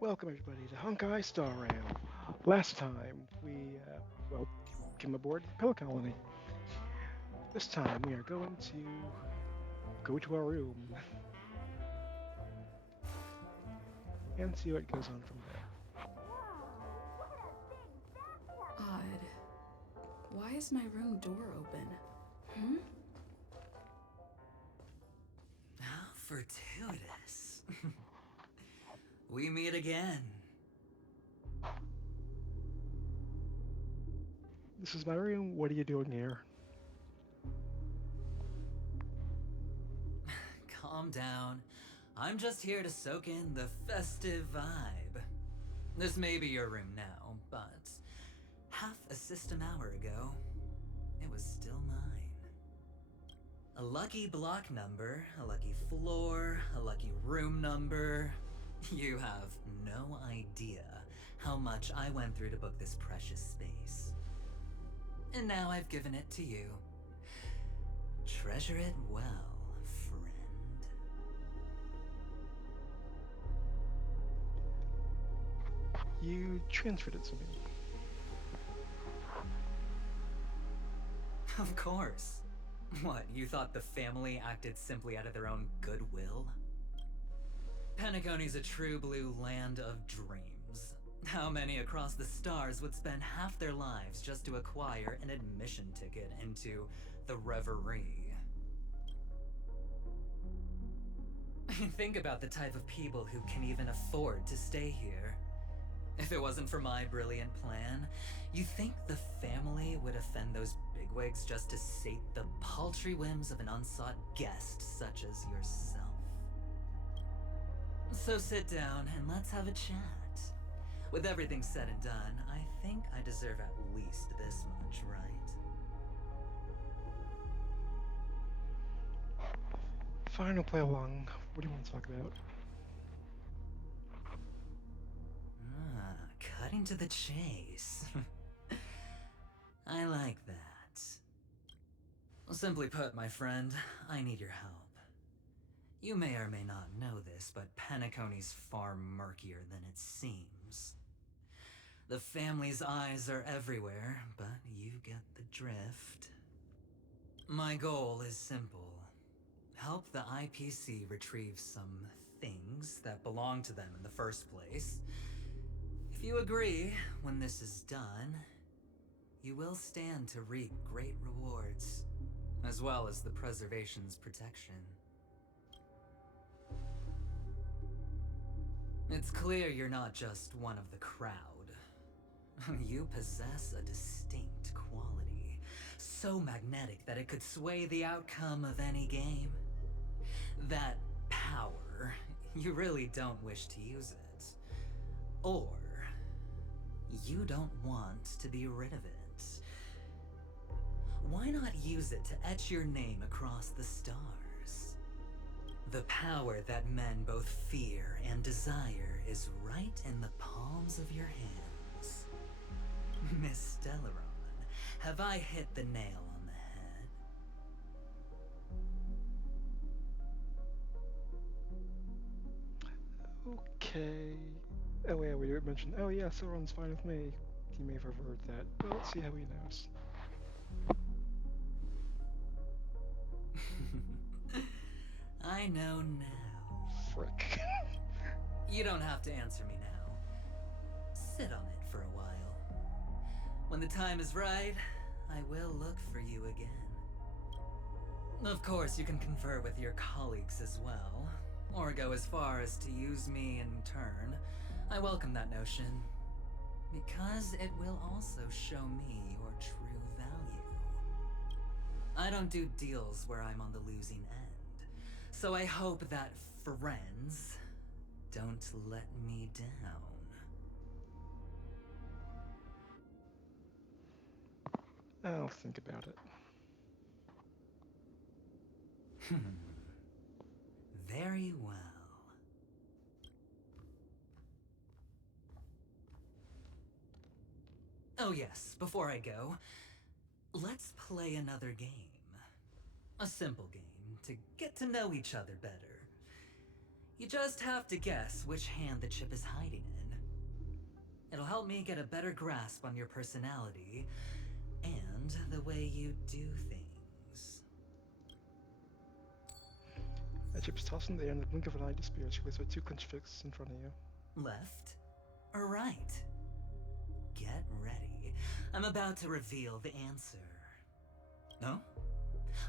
Welcome everybody to Honkai StarRail. Last time well, came aboard Pelacony. This time we are going to go to our room and see what goes on from there. Odd. Why is my room door open? Hmm? How fortuitous. We meet again. This is my room. What are you doing here? Calm down. I'm just here to soak in the festive vibe. This may be your room now, but half a system hour ago, it was still mine. A lucky block number, a lucky floor, a lucky room number. You have no idea how much I went through to book this precious space. And now I've given it to you. Treasure it well, friend. You transferred it to me. Of course. What, you thought the family acted simply out of their own goodwill? Pelacony's a true blue land of dreams. How many across the stars would spend half their lives just to acquire an admission ticket into the reverie? Think about the type of people who can even afford to stay here. If it wasn't for my brilliant plan, you think the family would offend those bigwigs just to sate the paltry whims of an unsought guest such as yourself? So sit down and let's have a chat. With everything said and done, I think I deserve at least this much, right? Fine, we'll play along. What do you want to talk about? Cutting to the chase. I like that. Simply put, my friend, I need your help. You may or may not know this, but Pelacony's far murkier than it seems. The family's eyes are everywhere, but you get the drift. My goal is simple. Help the IPC retrieve some things that belong to them in the first place. If you agree, when this is done, you will stand to reap great rewards, as well as the preservation's protection. It's clear you're not just one of the crowd. You possess a distinct quality, so magnetic that it could sway the outcome of any game. That power, you really don't wish to use it. Or, you don't want to be rid of it. Why not use it to etch your name across the stars? The power that men both fear and desire is right in the palms of your hands. Miss Stellaron, have I hit the nail on the head? Okay. Oh yeah, we mentioned. Oh yeah, Sauron's fine with me. He may have overheard that, but let's see how he knows. I know now. Frick. You don't have to answer me now. Sit on it for a while. When the time is right, I will look for you again. Of course, you can confer with your colleagues as well, or go as far as to use me in turn. I welcome that notion, because it will also show me your true value. I don't do deals where I'm on the losing end, so I hope that friends don't let me down. I'll think about it. Very well. Oh yes, before I go, let's play another game. A simple game to get to know each other better. You just have to guess which hand the chip is hiding in. It'll help me get a better grasp on your personality and the way you do things. The chip is tossed in the air, and in the blink of an eye disappears. You place with two clenched fists in front of you. Left or right? Get ready. I'm about to reveal the answer. No?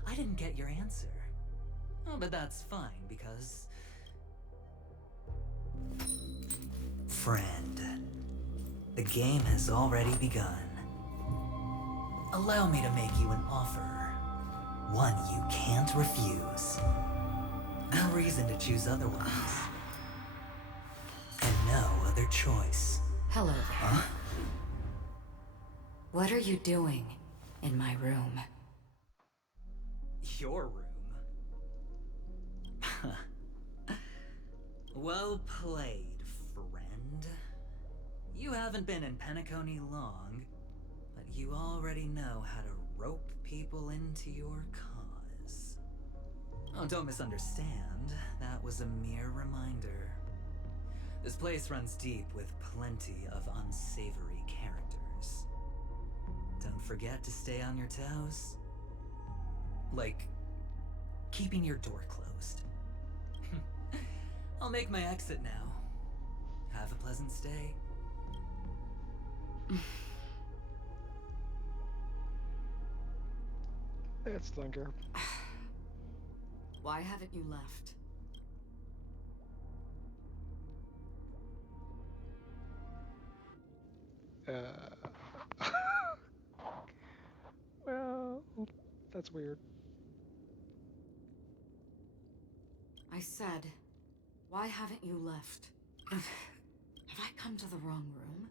I didn't get your answer. Oh, but that's fine because... Friend, the game has already begun. Allow me to make you an offer. One you can't refuse. No reason to choose otherwise. And no other choice. Hello there. Huh? What are you doing in my room? Your room? Well played, friend. You haven't been in Pelacony long, but you already know how to rope people into your cause. Oh, don't misunderstand. That was a mere reminder. This place runs deep with plenty of unsavory characters. Don't forget to stay on your toes. Like, keeping your door closed. I'll make my exit now. Have a pleasant stay. It's longer. Why haven't you left? Well, that's weird. I said, why haven't you left? Have I come to the wrong room?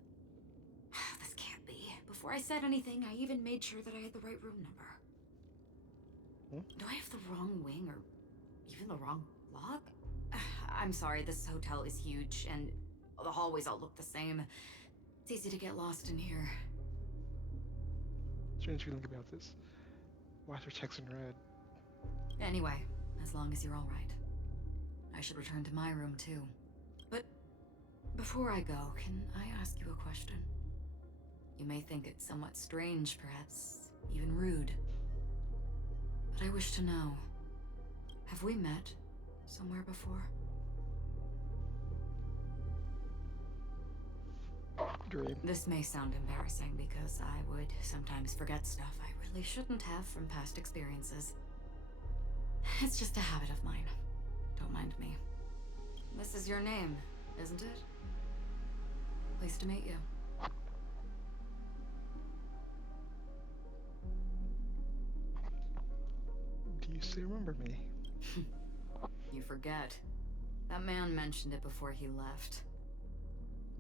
This can't be. Before I said anything, I even made sure that I had the right room number. Do I have the wrong wing, or even the wrong lock? I'm sorry, this hotel is huge, and the hallways all look the same. It's easy to get lost in here. Strange feeling about this. Why is her text in red? Anyway, as long as you're all right. I should return to my room, too. But before I go, can I ask you a question? You may think it's somewhat strange, perhaps even rude. But I wish to know, have we met somewhere before? Dream. This may sound embarrassing because I would sometimes forget stuff I really shouldn't have from past experiences. It's just a habit of mine. Don't mind me. This is your name, isn't it? Pleased to meet you. Do you still remember me? You forget. That man mentioned it before he left.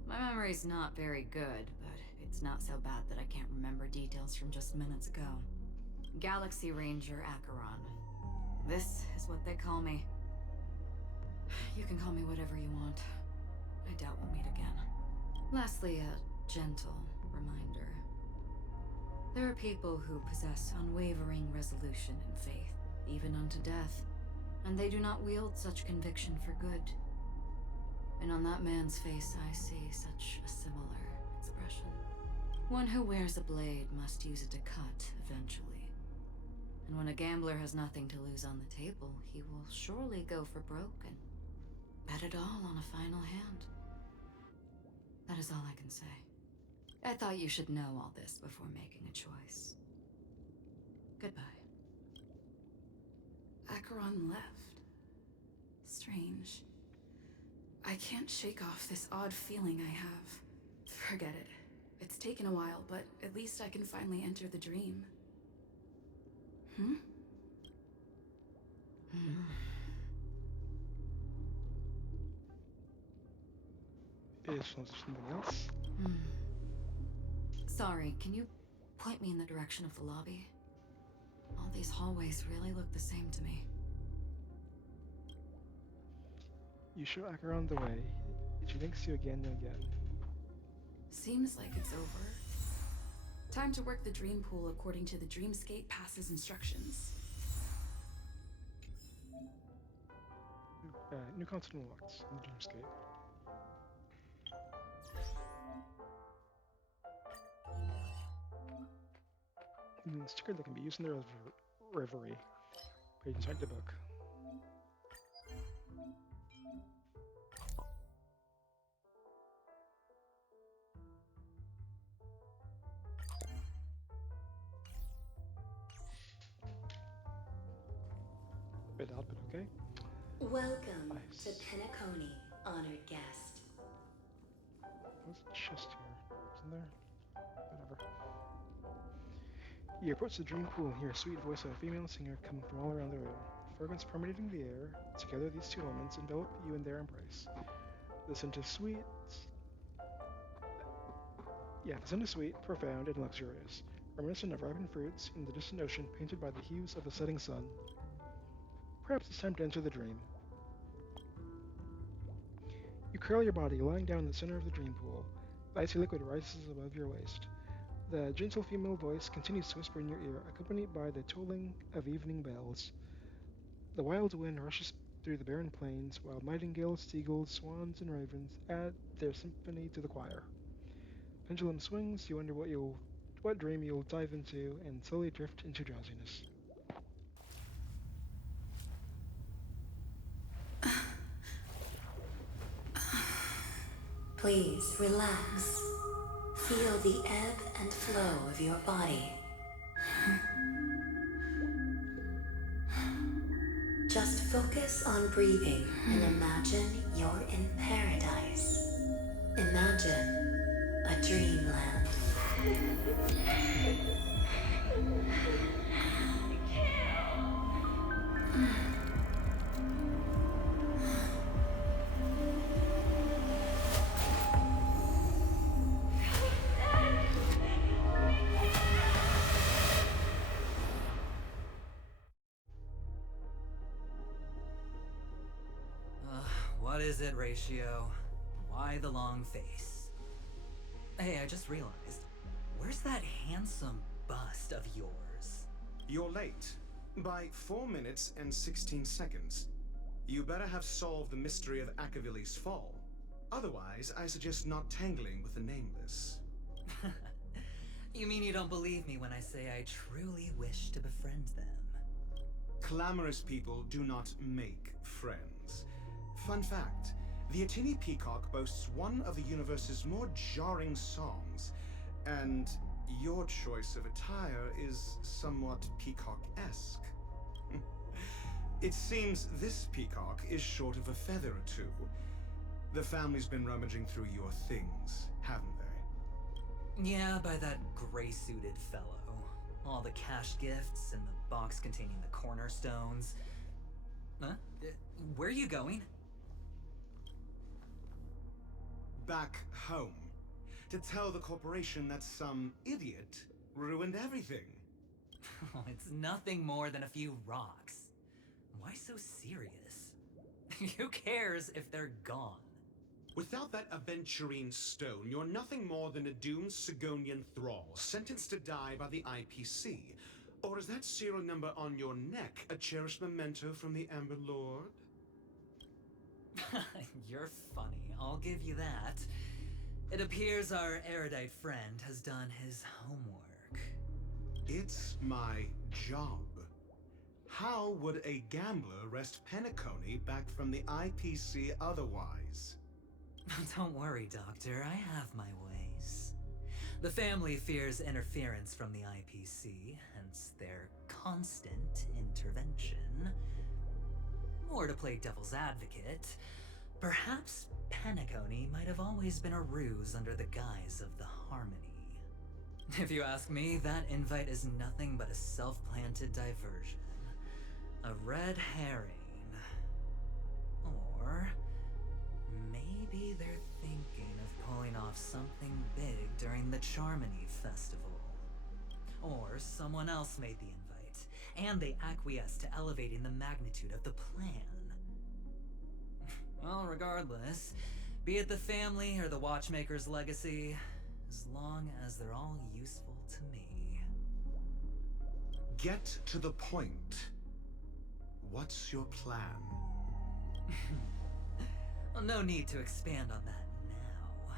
My memory's not very good, but it's not so bad that I can't remember details from just minutes ago. Galaxy Ranger Acheron. This is what they call me. You can call me whatever you want. I doubt we'll meet again. Lastly, a gentle reminder. There are people who possess unwavering resolution and faith, even unto death, and they do not wield such conviction for good. And on that man's face I see such a similar expression. One who wears a blade must use it to cut eventually. And when a gambler has nothing to lose on the table, he will surely go for broke and bet it all on a final hand. That is all I can say. I thought you should know all this before making a choice. Goodbye. Acheron left. Strange. I can't shake off this odd feeling I have. Forget it. It's taken a while, but at least I can finally enter the dream. Is something else? Sorry, can you point me in the direction of the lobby? All these hallways really look the same to me. You show Acheron the way. She links you again and again. Seems like it's over. Time to work the dream pool according to the Dreamscape Pass's instructions. New content unlocked in the Dreamscape. Sticker that can be used in the Reverie. Page inside the book. A bit odd, but okay. Welcome Nice. to Pelacony, honored guest. What's the chest here? Isn't there? Whatever. You approach the dream pool and hear a sweet voice of a female singer coming from all around the room. Fragrance permeating the air. Together, these two elements envelop you in their embrace. The scent is sweet. The scent is sweet, profound, and luxurious, reminiscent of ripened fruits in the distant ocean painted by the hues of the setting sun. Perhaps it's time to enter the dream. You curl your body, lying down in the center of the dream pool. The icy liquid rises above your waist. The gentle female voice continues to whisper in your ear, accompanied by the tolling of evening bells. The wild wind rushes through the barren plains, while nightingales, seagulls, swans, and ravens add their symphony to the choir. Pendulum swings, you wonder what dream you'll dive into, and slowly drift into drowsiness. Please relax. Feel the ebb and flow of your body. Just focus on breathing and imagine you're in paradise. Imagine a dreamland. What is it, Ratio? Why the long face? Hey, I just realized, where's that handsome bust of yours? You're late. By 4 minutes and 16 seconds. You better have solved the mystery of Akavili's fall. Otherwise, I suggest not tangling with the nameless. You mean you don't believe me when I say I truly wish to befriend them? Clamorous people do not make friends. Fun fact, the Atini Peacock boasts one of the universe's more jarring songs, and your choice of attire is somewhat peacock-esque. It seems this peacock is short of a feather or two. The family's been rummaging through your things, haven't they? Yeah, by that gray-suited fellow. All the cash gifts and the box containing the cornerstones. Huh? Where are you going? Back home. To tell the corporation that some idiot ruined everything. It's nothing more than a few rocks. Why so serious? Who cares if they're gone? Without that aventurine stone, you're nothing more than a doomed Sigonian thrall, sentenced to die by the IPC. Or is that serial number on your neck a cherished memento from the Amber Lord? You're funny, I'll give you that. It appears our erudite friend has done his homework. It's my job. How would a gambler wrest Pelacony back from the IPC otherwise? Don't worry, Doctor, I have my ways. The family fears interference from the IPC, hence their constant intervention. Or to play devil's advocate, perhaps Pelacony might have always been a ruse under the guise of the Harmony. If you ask me, that invite is nothing but a self-planted diversion. A red herring. Or maybe they're thinking of pulling off something big during the Charmony Festival. Or someone else made the invite, and they acquiesced to elevating the magnitude of the plan. Well, regardless, be it the family or the Watchmaker's legacy, as long as they're all useful to me. Get to the point. What's your plan? Well, no need to expand on that now.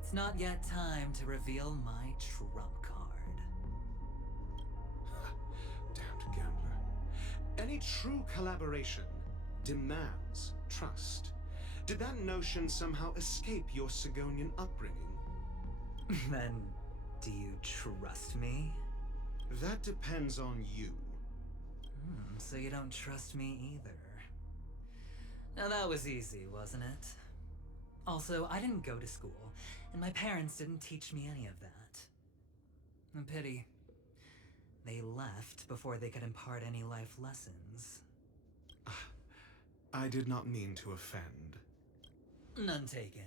It's not yet time to reveal my trump card. Damned gambler. Any true collaboration demands trust. Did that notion somehow escape your Sigonian upbringing? Then, do you trust me? That depends on you. So you don't trust me either. Now that was easy, wasn't it? Also, I didn't go to school, and my parents didn't teach me any of that. A pity. They left before they could impart any life lessons. I did not mean to offend. None taken.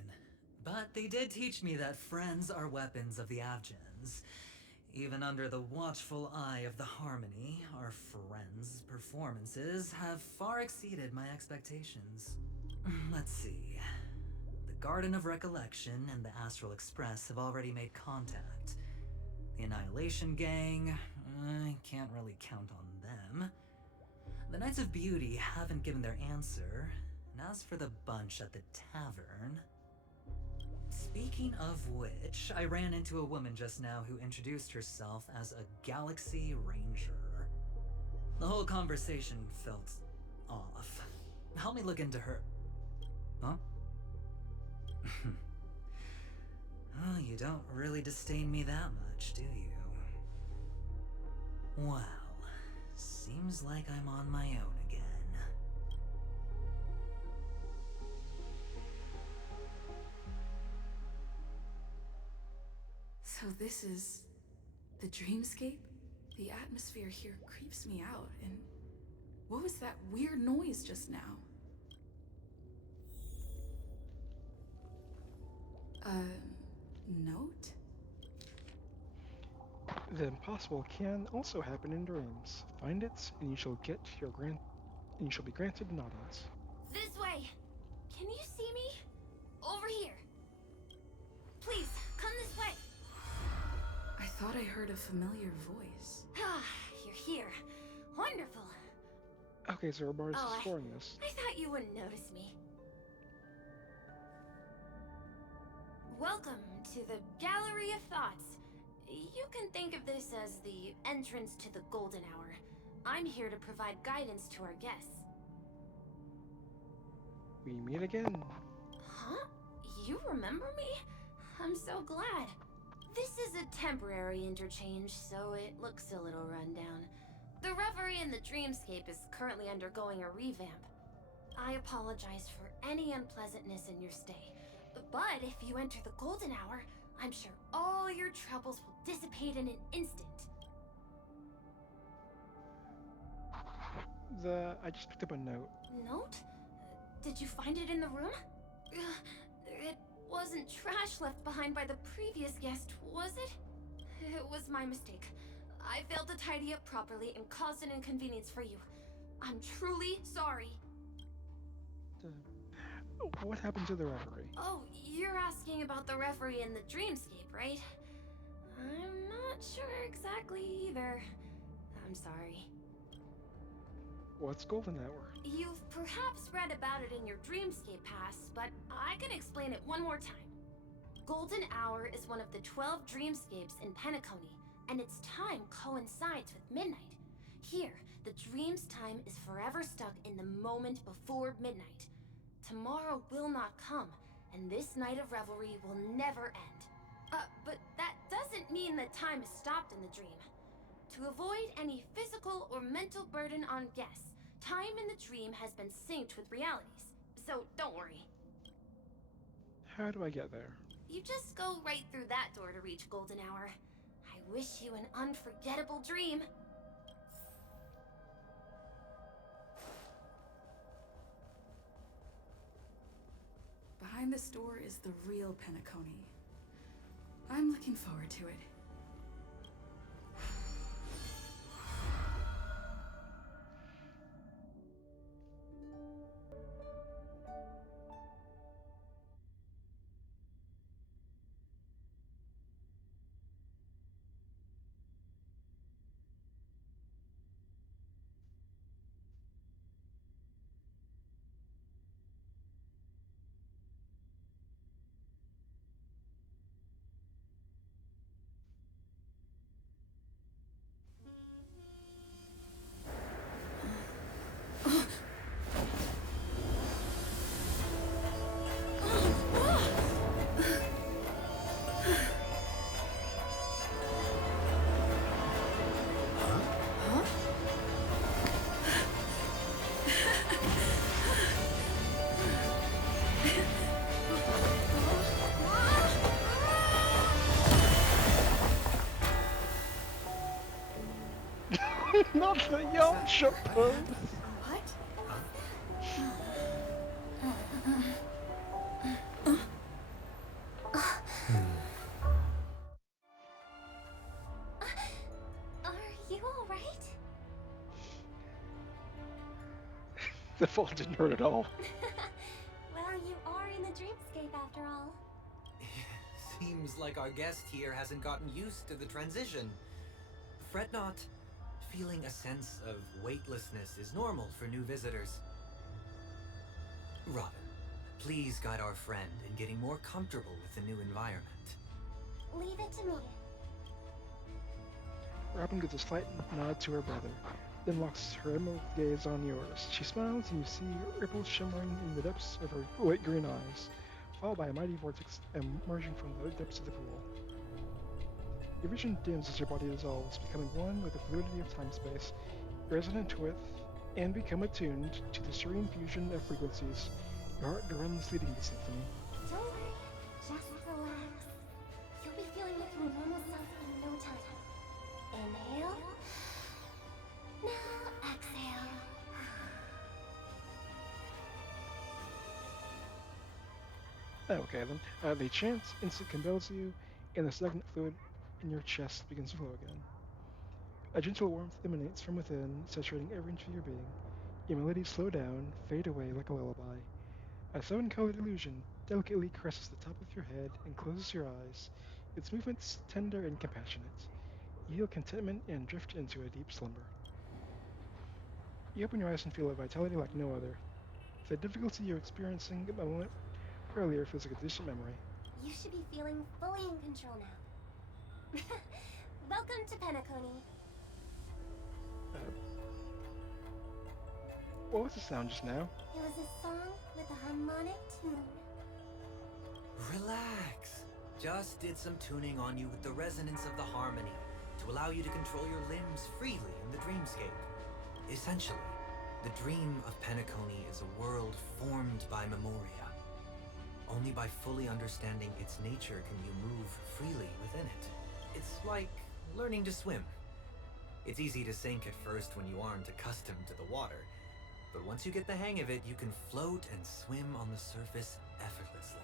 But they did teach me that friends are weapons of the Avgens. Even under the watchful eye of the Harmony, our friends' performances have far exceeded my expectations. Let's see. The Garden of Recollection and the Astral Express have already made contact. The Annihilation Gang, I can't really count on them. The Knights of Beauty haven't given their answer, and as for the bunch at the tavern... Speaking of which, I ran into a woman just now who introduced herself as a Galaxy Ranger. The whole conversation felt off. Help me look into her... Huh? Oh, you don't really disdain me that much, do you? Well, seems like I'm on my own again. So this is the dreamscape? The atmosphere here creeps me out, and what was that weird noise just now? Note? The impossible can also happen in dreams. Find it, and you shall be granted an audience. This way! Can you see me? Over here! Please, come this way! I thought I heard a familiar voice. Ah, you're here. Wonderful. Okay, so Robar's Oh, exploring this. I thought you wouldn't notice me. Welcome to the Gallery of Thoughts. You can think of this as the entrance to the Golden Hour. I'm here to provide guidance to our guests. We meet again. Huh? You remember me? I'm so glad. This is a temporary interchange, so it looks a little rundown. The Reverie in the Dreamscape is currently undergoing a revamp. I apologize for any unpleasantness in your stay. But if you enter the Golden Hour, I'm sure all your troubles will dissipate in an instant. I just picked up a note. Note? Did you find it in the room? It wasn't trash left behind by the previous guest, was it? It was my mistake. I failed to tidy up properly and caused an inconvenience for you. I'm truly sorry. What happened to the Reverie? Oh, you're asking about the Reverie in the Dreamscape, right? I'm not sure exactly either. I'm sorry. What's Golden Hour? You've perhaps read about it in your Dreamscape past, but I can explain it one more time. Golden Hour is one of the 12 Dreamscapes in Pelacony, and its time coincides with midnight. Here, the dream's time is forever stuck in the moment before midnight. Tomorrow will not come, and this night of revelry will never end. But that doesn't mean that time is stopped in the dream. To avoid any physical or mental burden on guests, time in the dream has been synced with realities, so don't worry. How do I get there? You just go right through that door to reach Golden Hour. I wish you an unforgettable dream. Behind this door is the real Pelacony. I'm looking forward to it. the Yamcha pose! What? Are you alright? The fall didn't hurt at all. Well, you are in the dreamscape after all. Seems like our guest here hasn't gotten used to the transition. Fret not. Feeling a sense of weightlessness is normal for new visitors. Robin, please guide our friend in getting more comfortable with the new environment. Leave it to me. Robin gives a slight nod to her brother, then locks her emerald gaze on yours. She smiles and you see ripples shimmering in the depths of her light green eyes, followed by a mighty vortex emerging from the depths of the pool. Your vision dims as your body dissolves, becoming one with the fluidity of time-space, resonant with and become attuned to the serene fusion of frequencies. Your heart drums leading the symphony. Don't worry. Just relax. You'll be feeling like your normal self in no time. Inhale. Now exhale. Okay then. The chance instant compels you, and the stagnant fluid in your chest begins to flow again. A gentle warmth emanates from within, saturating every inch of your being. Your melodies slow down, fade away like a lullaby. A seven-colored illusion delicately caresses the top of your head and closes your eyes, its movements tender and compassionate. You feel contentment and drift into a deep slumber. You open your eyes and feel a vitality like no other. The difficulty you're experiencing a moment earlier feels like a distant memory. You should be feeling fully in control now. Welcome to Pelacony. What was the sound just now? It was a song with a harmonic tune. Relax. Just did some tuning on you with the resonance of the harmony to allow you to control your limbs freely in the dreamscape. Essentially, the dream of Pelacony is a world formed by memoria. Only by fully understanding its nature can you move freely within it. It's like learning to swim. It's easy to sink at first when you aren't accustomed to the water, but once you get the hang of it, you can float and swim on the surface effortlessly.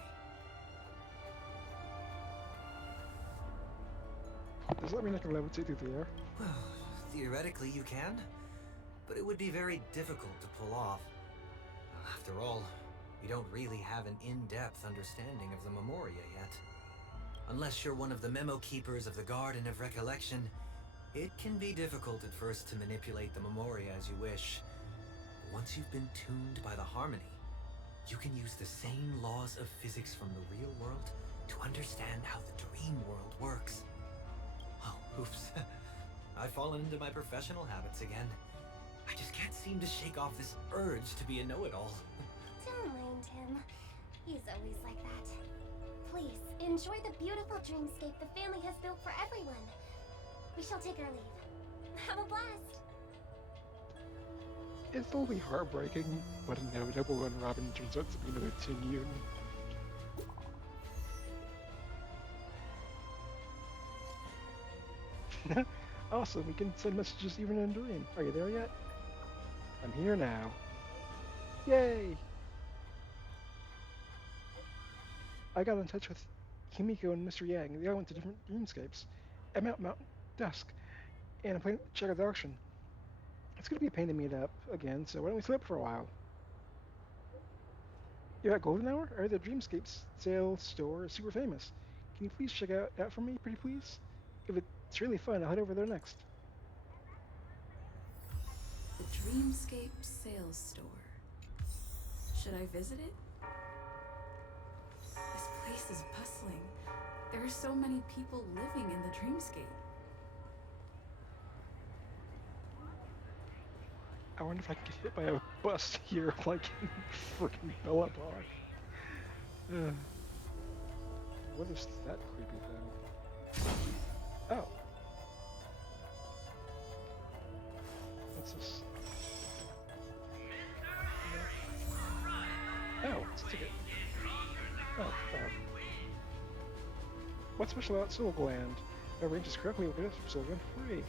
Does that mean I can levitate through the air? Well, theoretically you can, but it would be very difficult to pull off. After all, we don't really have an in-depth understanding of the memoria yet. Unless you're one of the memo keepers of the Garden of Recollection, it can be difficult at first to manipulate the memoria as you wish. But once you've been tuned by the harmony, you can use the same laws of physics from the real world to understand how the dream world works. Oh, oops. I've fallen into my professional habits again. I just can't seem to shake off this urge to be a know-it-all. Don't mind him. He's always like that. Please, enjoy the beautiful dreamscape the family has built for everyone. We shall take our leave. Have a blast! It's only heartbreaking, but inevitable when Robin turns out to be another Tin Yun. Awesome, we can send messages even in a dream. Are you there yet? I'm here now. Yay! I got in touch with Kimiko and Mr. Yang. They all went to different dreamscapes. I'm at Mount Dusk, and I'm planning to check out the auction. It's gonna be a pain to meet up again, so why don't we slip for a while? You're at Golden Hour? Or the Dreamscapes sale store is super famous. Can you please check out that for me, pretty please? If it's really fun, I'll head over there next. The Dreamscape sales store. Should I visit it? This place is bustling. There are so many people living in the Dreamscape. I wonder if I can get hit by a bus here, like in freaking Pelacony. What is that creepy thing? Oh. What's this? Oh, it's a ticket. Oh, what's special about Soul Gland? If it arranges correctly, we'll get it from Soul Gland for free.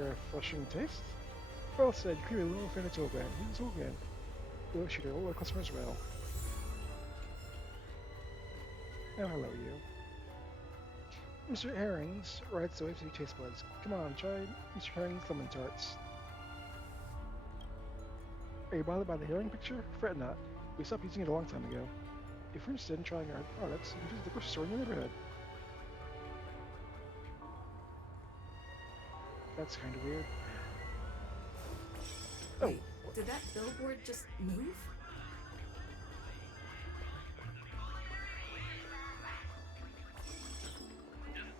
refreshing taste? Well said, creamy little fan of Togan. Who's Togan? You'll shoot all our customers well. Oh, hello, you. Mr. Herring's rides the waves of your taste buds. Come on, try Mr. Herring's lemon tarts. Are you bothered by the herring picture? Fret not. We stopped using it a long time ago. If you're interested in trying our products, you can visit the grocery store in your neighborhood. That's kind of weird. Oh, Wait, did that billboard just move?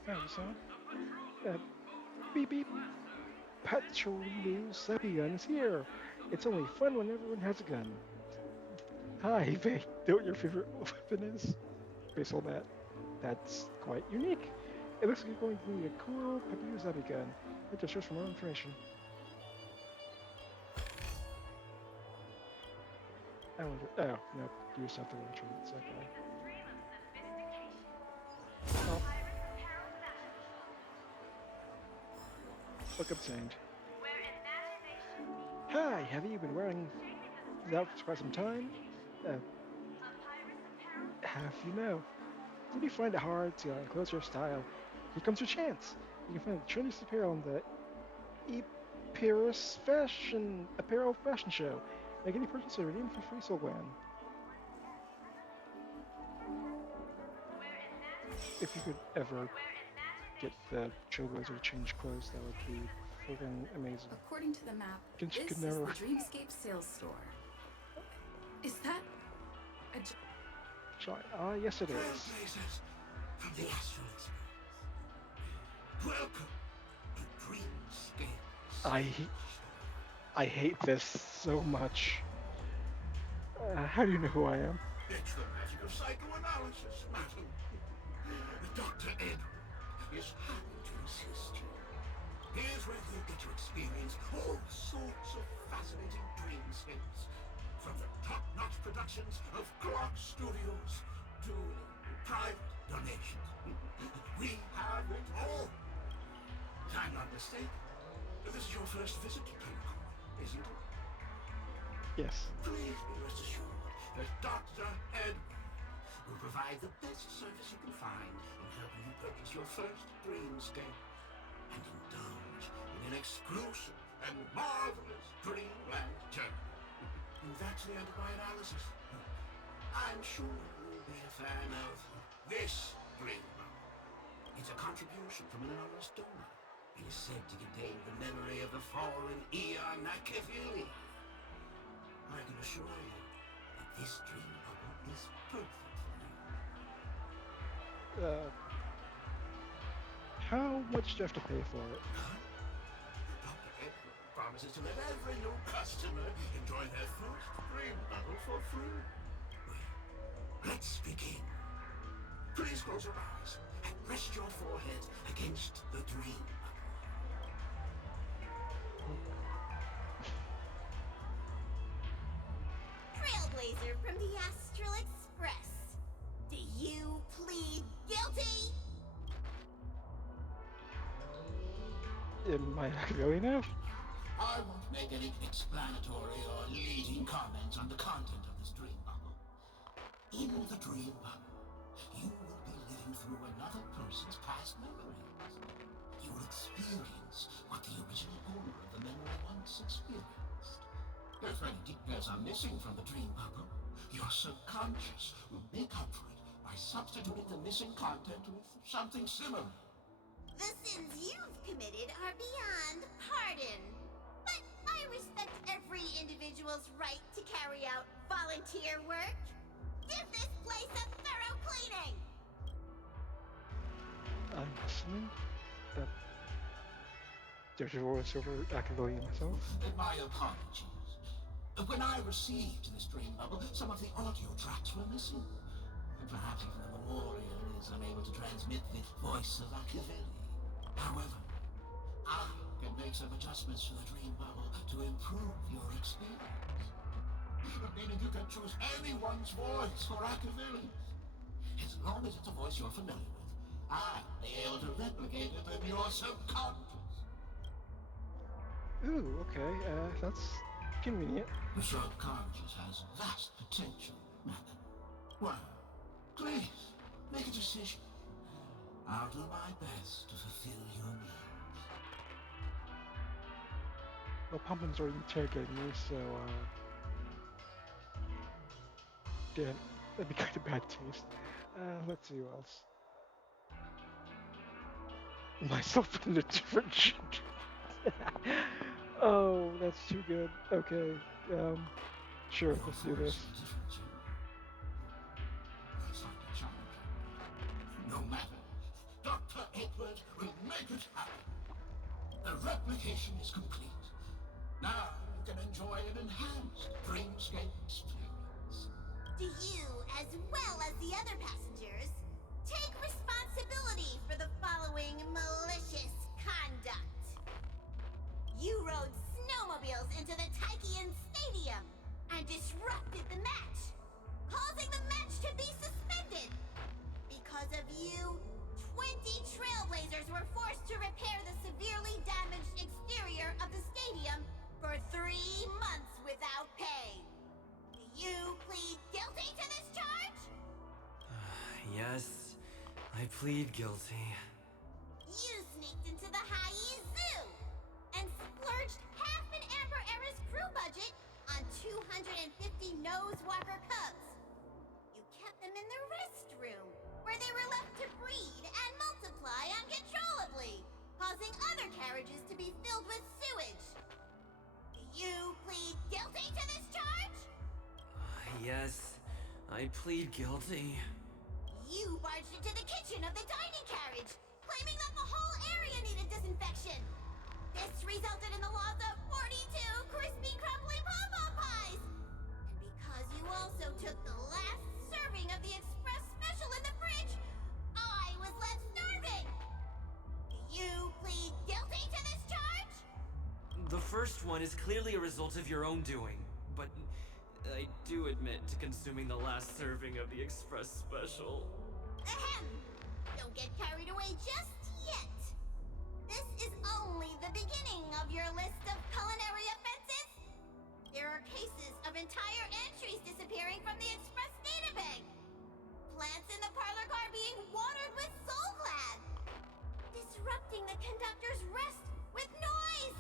oh, so, beep beep. Patrolino Sappy Gun is here. It's only fun when everyone has a gun. Hi, Faye. Know what your favorite weapon is? Baseball bat. That's quite unique. It looks like you're going to need a cool Patrolino Sappy gun. Hit the source for more information. I wonder. Oh, no. You just have to retreat. It's okay. Oh. Look obtained. Hi, have you been wearing that for quite some time? Half you know. Did you find it hard to enclose your style? Here comes your chance. You can find the trendiest apparel in the Epirus Apparel Fashion Show. Make any purchase or redeem for free Soulglan. If you could ever get the Trailblazer change clothes, that would be freaking amazing. According to the map, Can- this could is never- the Dreamscape sales store. Is that a Yes it is. Trailblazers from the Astral Express. Welcome to Dreamscape. I hate this so much. How do you know who I am? It's the magic of psychoanalysis, madam. Dr. Edward is happy to assist you. Here's where you get to experience all sorts of fascinating dreamscapes. From the top-notch productions of Clark Studios to private donations. We have it all. If I'm not mistaken, this is your first visit to Pelacony, isn't it? Yes. Please be rest assured that Dr. Edward will provide the best service you can find in helping you purchase your first dreamscape and indulge in an exclusive and marvelous dreamland journey. And that's the end of my analysis. I'm sure you'll be a fan of this dream bubble. It's a contribution from an anonymous donor. It is said to contain the memory of the fallen Eon Nakavili. I can assure you that this dream bubble is perfect for you. How much do you have to pay for it? Dr. Edward promises to let every new customer enjoy their first dream bubble for free. Well, let's begin. Please close your eyes and rest your forehead against the dream bubble. Trailblazer from the Astral Express. Do you plead guilty? Am I really now? I won't make any explanatory or leading comments on the content of this dream bubble. In the dream bubble, you will be living through another person's past memories. You will experience what the original owner of the memory once experienced. If any details are missing from the dream bubble, your subconscious will make up for it by substituting the missing content with something similar. The sins you've committed are beyond pardon. But I respect every individual's right to carry out volunteer work. Give this place a thorough cleaning! I'm listening. There's your voice over actively myself. My apologies. When I received this dream bubble, some of the audio tracks were missing. Perhaps even the Memorial is unable to transmit the voice of Machiavelli. However, I can make some adjustments to the dream bubble to improve your experience. Meaning you can choose anyone's voice for Machiavelli. As long as it's a voice you're familiar with, I'll be able to replicate it in your subconscious. Ooh, okay, that's convenient. The subconscious has vast potential. Well, please, make a decision. I'll do my best to fulfill your needs. Well, Pumpkin's already interrogating me, so, damn, that'd be kind of bad taste. Let's see what else. Myself in a different gender. Oh, that's too good. Okay, sure, Your let's do voice this. is different, too. That's like a challenge. No matter. Dr. Edward will make it happen. The replication is complete. Now you can enjoy an enhanced dreamscape experience. Do you, as well as the other passengers, take responsibility for the following malicious conduct? You rode snowmobiles into the Taikian Stadium and disrupted the match, causing the match to be suspended. Because of you, 20 trailblazers were forced to repair the severely damaged exterior of the stadium for 3 months without pay. Do you plead guilty to this charge? Yes, I plead guilty. You sneaked into the Haie Zoo and splurged half an Amber Era's crew budget on 250 Nosewalker cubs. You kept them in the restroom, where they were left to breed and multiply uncontrollably, causing other carriages to be filled with sewage. Do you plead guilty to this charge? Yes, I plead guilty. You barged into the kitchen of the dining carriage, claiming that the whole area needed disinfection. This resulted in the loss of 42 crispy, crumbly pom-pom pies. And because you also took the last serving of the express special in the fridge, I was left starving. Do you plead guilty to this charge? The first one is clearly a result of your own doing, but I do admit to consuming the last serving of the express special. Ahem! Don't get carried away just yet. This is only the beginning of your list of culinary offenses. There are cases of entire entries disappearing from the express databank. Plants in the parlor car being watered with soul glad. Disrupting the conductor's rest with noise.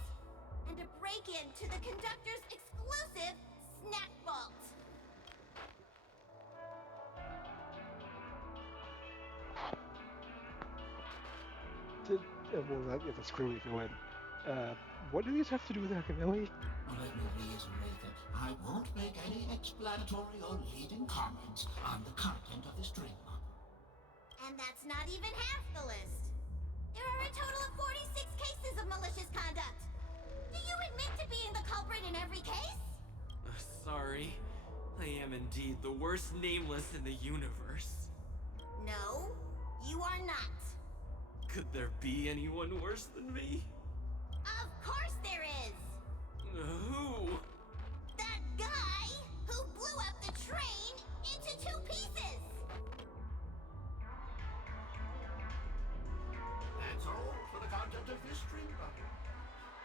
And a break-in to the conductor's exclusive snack vault. Well, that's clearly a villain. What do these have to do with Akameli? Well, let me reiterate that I won't make any explanatory or leading comments on the content of this dream novel. And that's not even half the list. There are a total of 46 cases of malicious conduct. Do you admit to being the culprit in every case? Sorry. I am indeed the worst nameless in the universe. No, you are not. Could there be anyone worse than me? Of course there is. Who? That guy who blew up the train into 2 pieces. That's all for the content of this dream novel.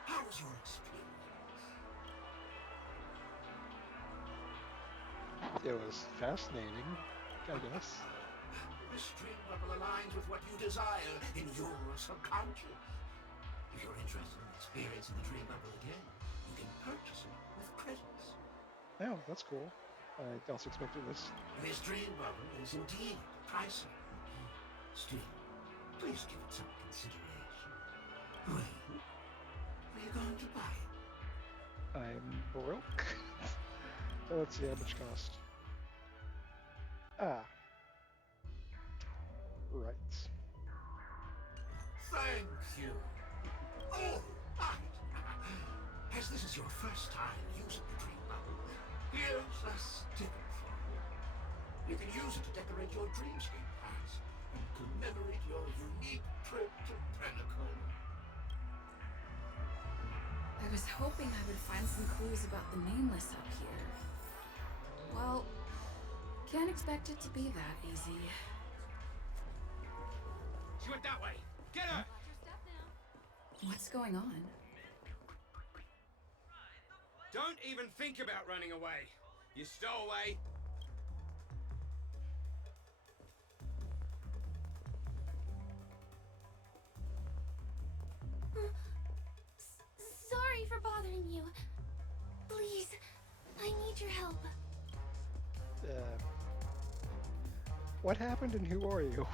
How was your experience? It was fascinating, I guess. This dream novel aligns with what you desire in your subconscious. If you're interested in experiencing the dream novel again, you can purchase it with credits. Oh, that's cool. I also expected this. This dream novel is indeed pricey. Still, please give it some consideration. Well, are you going to buy it? I'm broke. Let's see how much cost. Ah. Right. Thank you. Oh, right. As this is your first time using the dream novel, here's a sticker for you. You can use it to decorate your dreamscape pass and commemorate your unique trip to Pelacony. I was hoping I would find some clues about the Nameless up here. Well, can't expect it to be that easy. She went that way. Get her! What's going on? Don't even think about running away. You stowaway. Sorry for bothering you. Please, I need your help. What happened and who are you?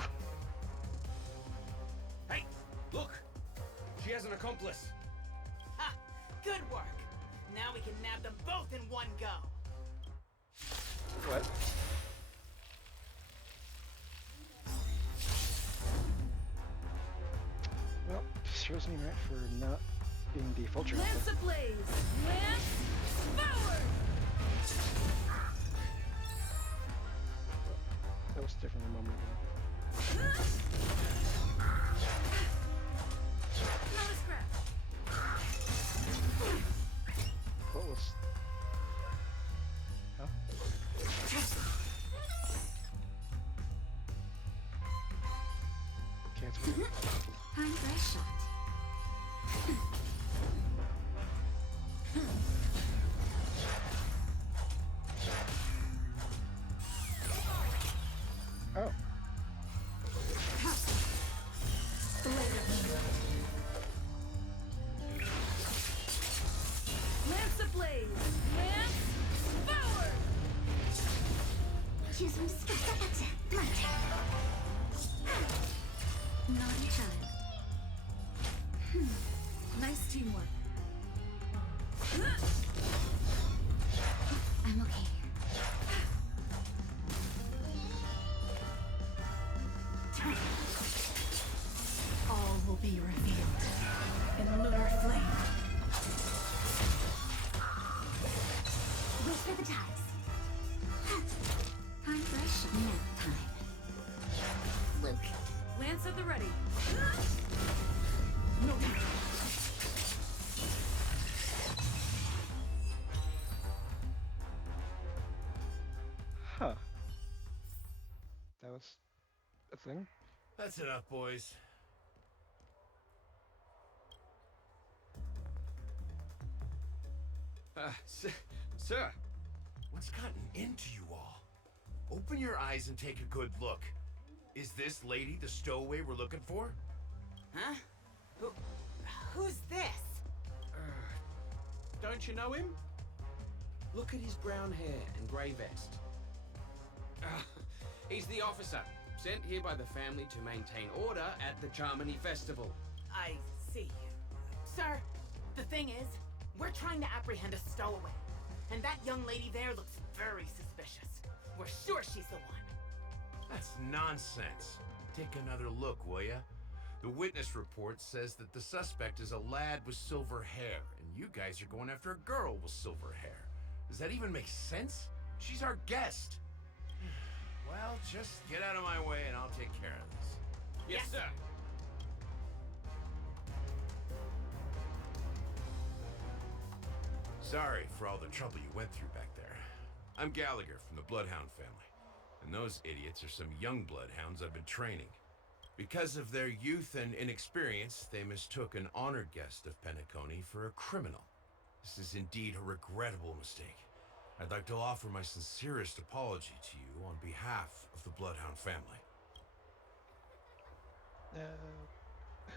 Hey, look! She has an accomplice. Ha! Good work. Now we can nab them both in one go. What? Well, shows me right for not being the vulture. Lance ablaze! Lance forward! That was different a moment ago. Not a scratch. What was... Huh? Cancel. Time for a shot. Oh. Lance ablaze! Lance forward! Naughty child. Nice teamwork. I'm okay here. All will be revealed in lunar flame. Wait for the ties. Time for a shot. Nap time. Luke. Lance at the ready. No time. Huh. That was a thing? That's enough, boys. Sir, what's gotten into you all? Open your eyes and take a good look. Is this lady the stowaway we're looking for? Huh? Who's this? Don't you know him? Look at his brown hair and grey vest. He's the officer, sent here by the family to maintain order at the Charmony Festival. I see. Sir, the thing is, we're trying to apprehend a stowaway. And that young lady there looks very suspicious. We're sure she's the one. That's nonsense. Take another look, will ya? The witness report says that the suspect is a lad with silver hair, and you guys are going after a girl with silver hair. Does that even make sense? She's our guest. Well, just get out of my way and I'll take care of this. Yes, sir. Sorry for all the trouble you went through back there. I'm Gallagher from the Bloodhound family, and those idiots are some young Bloodhounds I've been training. Because of their youth and inexperience, they mistook an honored guest of Pelacony for a criminal. This is indeed a regrettable mistake. I'd like to offer my sincerest apology to you on behalf of the Bloodhound family.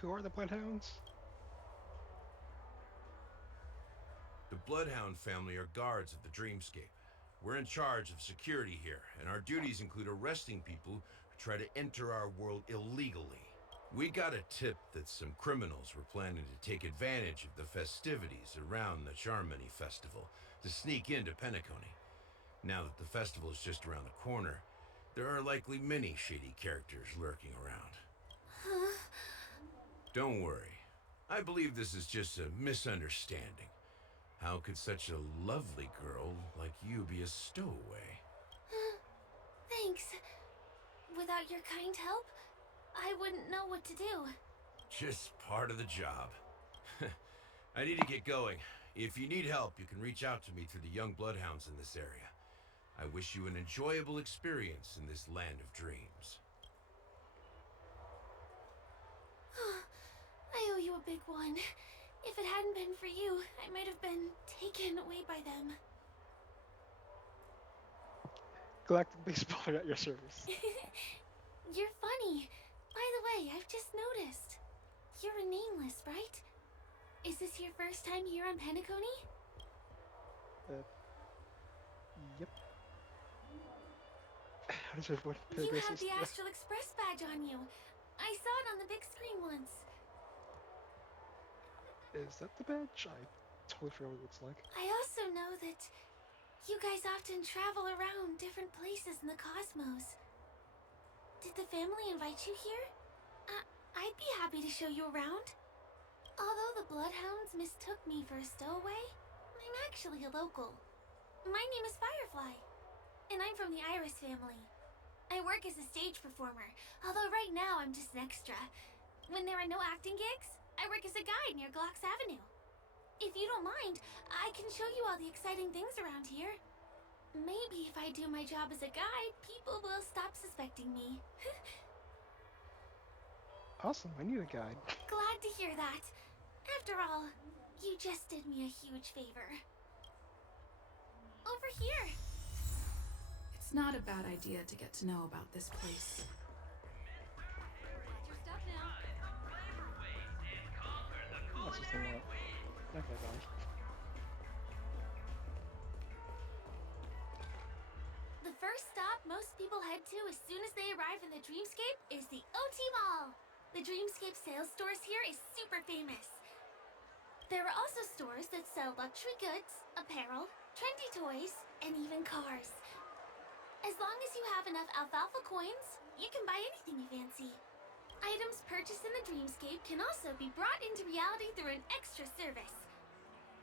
Who are the Bloodhounds? The Bloodhound family are guards of the Dreamscape. We're in charge of security here, and our duties include arresting people who try to enter our world illegally. We got a tip that some criminals were planning to take advantage of the festivities around the Charmony Festival to sneak into Pelacony. Now that the festival is just around the corner, there are likely many shady characters lurking around. Don't worry. I believe this is just a misunderstanding. How could such a lovely girl like you be a stowaway? Thanks. Without your kind help, I wouldn't know what to do. Just part of the job. I need to get going. If you need help, you can reach out to me through the young bloodhounds in this area. I wish you an enjoyable experience in this land of dreams. I owe you a big one. If it hadn't been for you, I might have been taken away by them. Galactic Baseball at your service. You're funny. By the way, I've just noticed. You're a nameless, right? Is this your first time here on Pelacony? Yep. How does everyone play You basis? have the Astral Express badge on you. I saw it on the big screen once. Is that the badge? I totally forgot what it looks like. I also know that you guys often travel around different places in the cosmos. Did the family invite you here? I'd be happy to show you around. Although the Bloodhounds mistook me for a stowaway, I'm actually a local. My name is Firefly, and I'm from the Iris family. I work as a stage performer, although right now I'm just an extra. When there are no acting gigs, I work as a guide near Glocks Avenue. If you don't mind, I can show you all the exciting things around here. Maybe if I do my job as a guide, people will stop suspecting me. Awesome, I need a guide. Glad to hear that. After all, you just did me a huge favor. Over here. It's not a bad idea to get to know about this place. What's this thing want? Okay, guys. The first stop most people head to as soon as they arrive in the Dreamscape is the OT Mall. The Dreamscape sales stores here is super famous. There are also stores that sell luxury goods, apparel, trendy toys, and even cars. As long as you have enough alfalfa coins, you can buy anything you fancy. Items purchased in the Dreamscape can also be brought into reality through an extra service.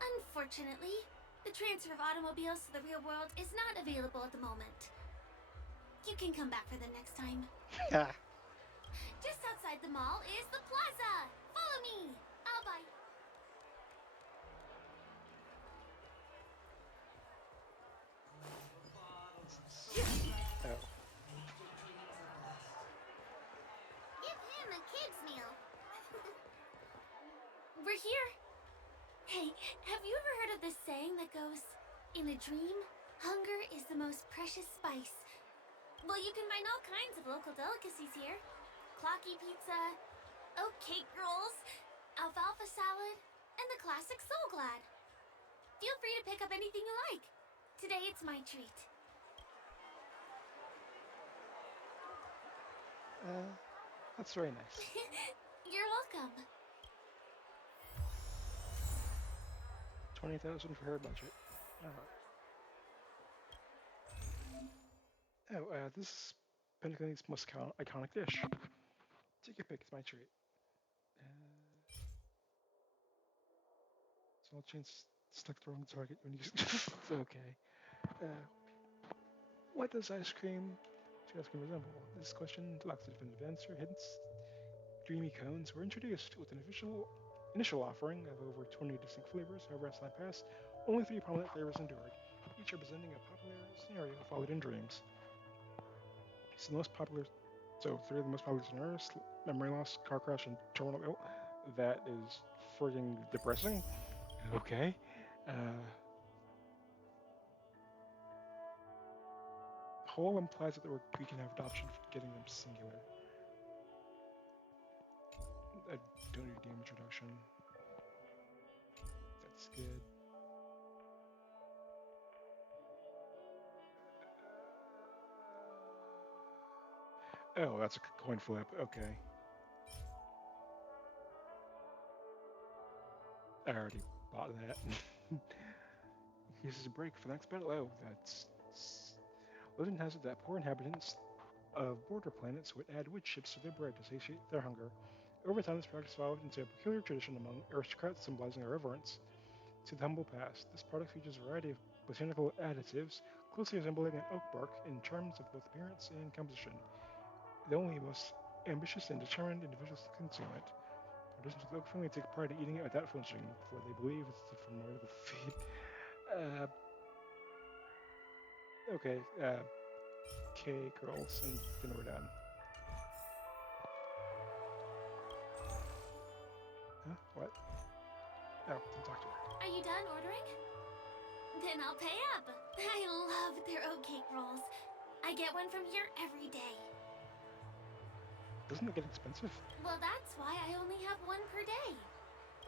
Unfortunately, the transfer of automobiles to the real world is not available at the moment. You can come back for them next time. Just outside the mall is the plaza. Follow me. I'll buy. Oh. Give him a kid's meal. We're here. Hey, have you ever heard of this saying that goes, in a dream, hunger is the most precious spice? Well, you can find all kinds of local delicacies here. Clocky pizza, oat cake rolls, alfalfa salad, and the classic Soul Glad. Feel free to pick up anything you like. Today it's my treat. That's very nice. You're welcome. 20,000 for her budget. Alright. This is Pelacony's most iconic dish. Take your pick, it's my treat. Small chance stuck the wrong target when you okay. What does ice cream resemble? This question lacks a definitive answer. Hence, dreamy cones were introduced with an initial offering of over 20 distinct flavors. However, as time passed, only 3 prominent flavors endured, each representing a popular scenario followed in dreams. So 3 of the most popular scenarios: memory loss, car crash, and terminal ill. That is frigging depressing. Okay. Whole implies that we can have an option for getting them singular. I don't need damage reduction. That's good. Oh, that's a coin flip. Okay. I already bought that. Uses a break for the next battle. Oh, that's... Legend has it that poor inhabitants of border planets would add wood chips to their bread to satiate their hunger. Over time, this practice evolved into a peculiar tradition among aristocrats, symbolizing a reverence to the humble past. This product features a variety of botanical additives, closely resembling an oak bark in terms of both appearance and composition. The only most ambitious and determined individuals consume it. Traditions of the oak family take pride in eating it without flinching, for they believe it's a formidable feat. Okay, cake rolls, and then we're done. Huh? What? Oh, didn't talk to her. Are you done ordering? Then I'll pay up. I love their oat cake rolls. I get one from here every day. Doesn't it get expensive? Well, that's why I only have one per day.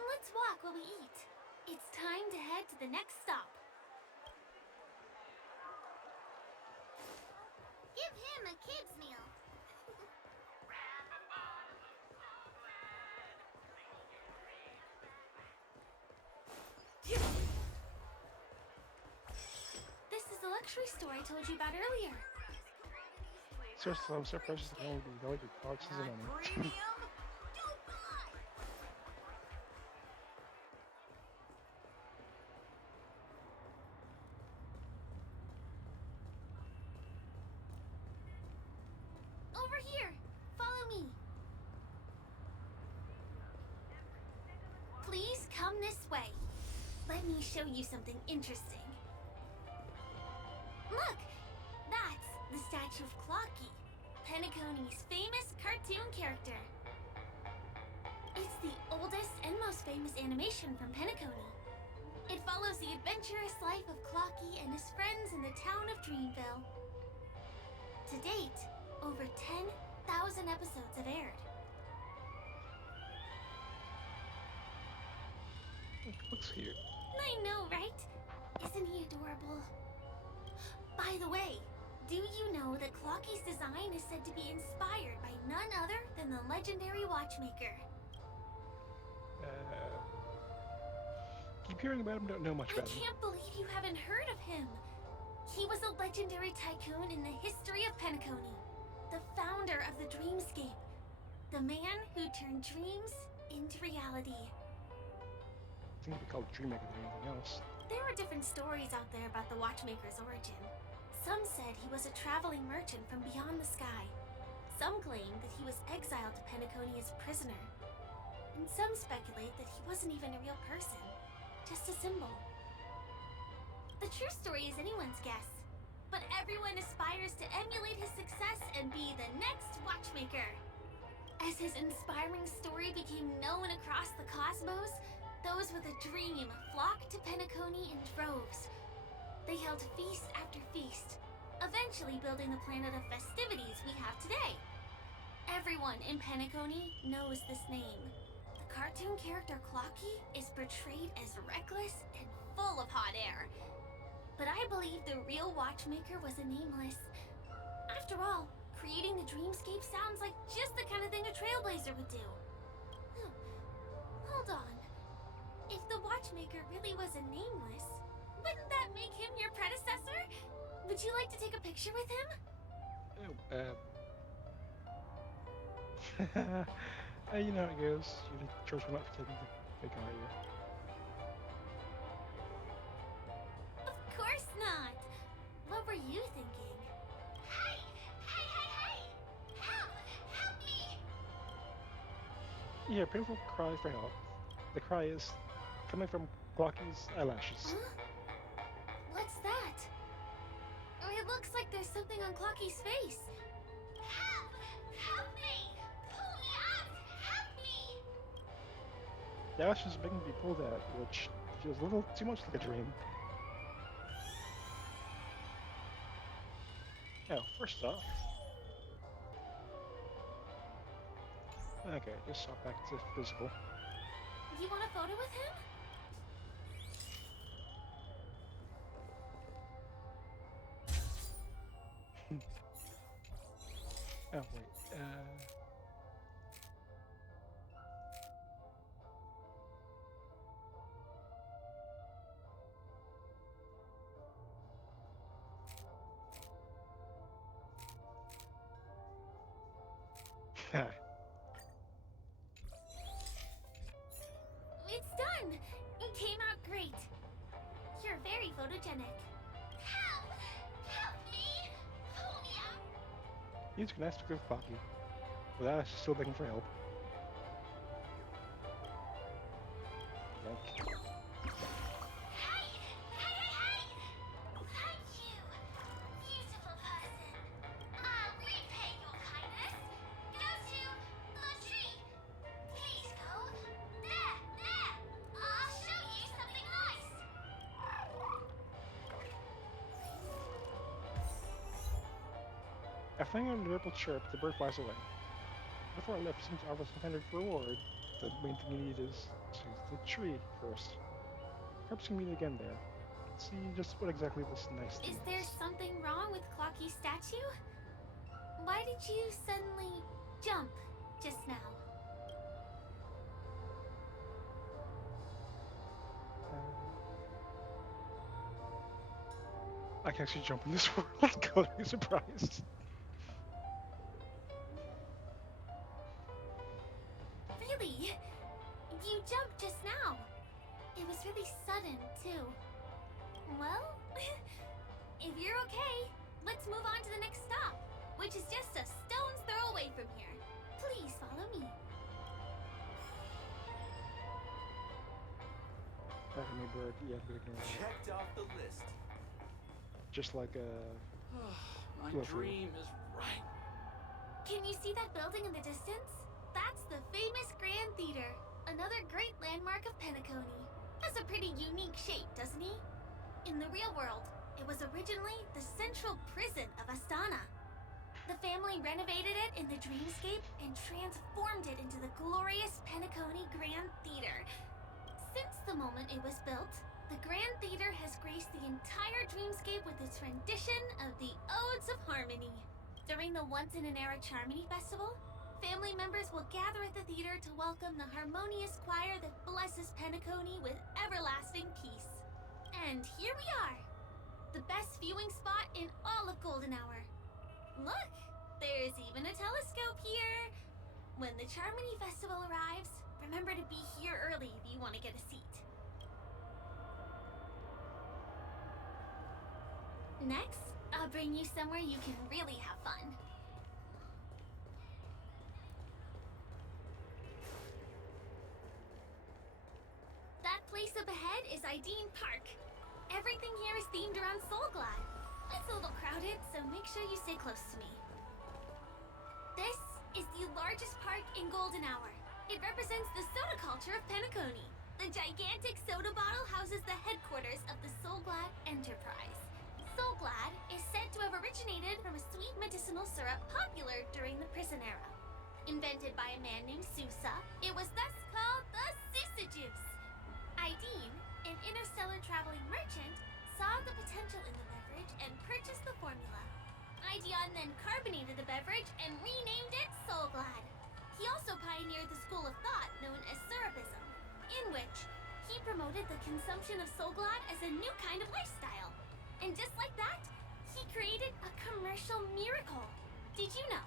Let's walk while we eat. It's time to head to the next stop. Give him a kid's meal. This is the luxury store I told you about earlier. Seriously, I'm surprised the only related boxes in on it. Over here. Follow me. Please come this way. Let me show you something interesting. Look! That's the statue of Clocky, Pelacony's famous cartoon character. It's the oldest and most famous animation from Pelacony. It follows the adventurous life of Clocky and his friends in the town of Dreamville. To date, over 10,000 episodes have aired. Looks cute. I know, right? Isn't he adorable? By the way, do you know that Clocky's design is said to be inspired by none other than the legendary watchmaker? Keep hearing about him, don't know much I about him. can't believe you haven't heard of him. He was a legendary tycoon in the history of Pelacony, the founder of the Dreamscape, the man who turned dreams into reality. I think it'd be called Dreammaker than anything else. There are different stories out there about the watchmaker's origin. Some said he was a traveling merchant from beyond the sky. Some claim that he was exiled to Pelacony as a prisoner. And some speculate that he wasn't even a real person, just a symbol. The true story is anyone's guess, but everyone aspires to emulate his success and be the next watchmaker. As his inspiring story became known across the cosmos, those with a dream flocked to Pelacony in droves. They held feast after feast, eventually building the planet of festivities we have today. Everyone in Pelacony knows this name. The cartoon character Clocky is portrayed as reckless and full of hot air. But I believe the real watchmaker was a nameless. After all, creating the dreamscape sounds like just the kind of thing a trailblazer would do. Hold on. If the watchmaker really was a nameless, wouldn't that make him your predecessor? Would you like to take a picture with him? You know how it goes. You charge me not for taking the big car here. Of course not. What were you thinking? Hey! Help! Help me! You hear a painful cry for help. The cry is coming from Glocky's eyelashes. Huh? What's that? It looks like there's something on Clocky's face. Help! Help me! Pull me out! Help me! The eyelashes are beginning to be pulled out, which feels a little too much like a dream. Oh, first off... Okay, just swap back to physical. You want a photo with him? Oh, wait, It's done! It came out great. You're very photogenic. Help! Help me! Pull me out! Use an aspect of Clocky. Without still begging for help. Yank. Hey! Thank you, beautiful person. I'll repay your kindness. Go to the tree. Please go. There! I'll show After an adorable chirp, the bird flies away. Before I left, it seems to offer some kind of reward. The main thing you need is to the tree first. Perhaps we can meet again there. See just what exactly this nice thing Is there is. something wrong with Clocky's statue? Why did you suddenly jump just now? I can actually jump in this world. God, I'm surprised. Really? You jumped just now. It was really sudden, too. Well, if you're okay, let's move on to the next stop, which is just a stone's throw away from here. Please follow me. Pardon me, bird. Yeah, I'm gonna ignore that. Checked off the list. Just like My Go for it. dream is right. Can you see that building in the distance? That's the famous Grand Theater, another great landmark of Pelacony. Has a pretty unique shape, doesn't he? In the real world, it was originally the central prison of Astana. The family renovated it in the dreamscape and transformed it into the glorious Pelacony Grand Theater. Since the moment it was built, the Grand Theater has graced the entire dreamscape with its rendition of the Odes of Harmony. During the Once-in-an-Era Charmony Festival, family members will gather at the theater to welcome the harmonious choir that blesses Pelacony with everlasting peace. And here we are! The best viewing spot in all of Golden Hour. Look! There's even a telescope here! When the Charmony Festival arrives, remember to be here early if you want to get a seat. Next, I'll bring you somewhere you can really have fun. That place up ahead is Ideen Park. Everything here is themed around Soulglad. It's a little crowded, so make sure you stay close to me. This is the largest park in Golden Hour. It represents the soda culture of Pelacony. The gigantic soda bottle houses the headquarters of the Soulglad Enterprise. Soulglad is said to have originated from a sweet medicinal syrup popular during the prison era. Invented by a man named Sousa, it was thus called the Sousa Juice. Ideen, an interstellar traveling merchant, saw the potential in the beverage and purchased the formula. Ideon then carbonated the beverage and renamed it Soulglad. He also pioneered the school of thought known as Syrupism, in which he promoted the consumption of Soulglad as a new kind of lifestyle. And just like that, he created a commercial miracle. Did you know?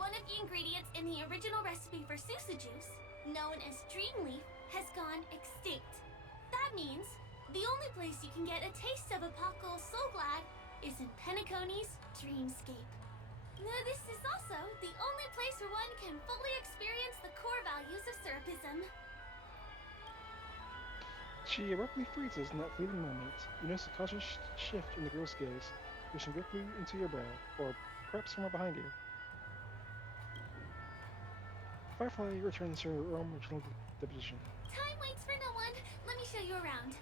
One of the ingredients in the original recipe for Sousa Juice, known as Dreamleaf, has gone extinct. That means the only place you can get a taste of Apocal Soulglad is in Pelacony's Dreamscape. Now, this is also the only place where one can fully experience the core values of Syrupism. She abruptly freezes in that fleeting moment. You notice a cautious shift in the girl's gaze, pushing directly into your brow, or perhaps somewhere behind you. Firefly returns to her own original deposition. Time waits for no one. Let me show you around.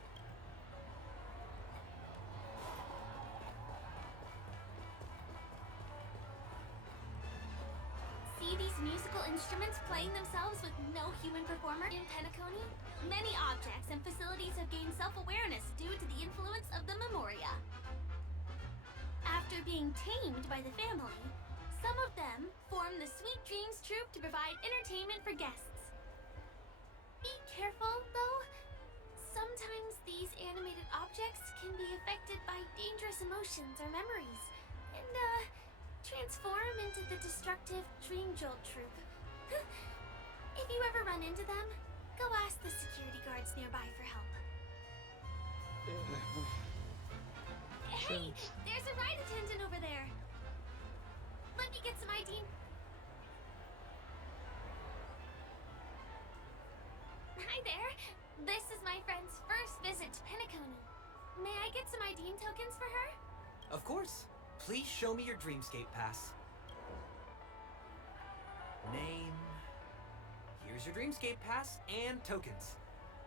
See these musical instruments playing themselves with no human performer in Pelacony? Many objects and facilities have gained self-awareness due to the influence of the Memoria. After being tamed by the family, some of them form the Sweet Dreams Troupe to provide entertainment for guests. Be careful, though. Sometimes these animated objects can be affected by dangerous emotions or memories, and, transform into the destructive Dream Jolt Troupe. If you ever run into them, go ask the security guards nearby for help. Hey, there's a ride attendant over there. Let me get some ID. Hi there. This is my friend's first visit to Pelacony. May I get some ID tokens for her? Of course. Please show me your Dreamscape pass. Name. Here's your Dreamscape pass and tokens.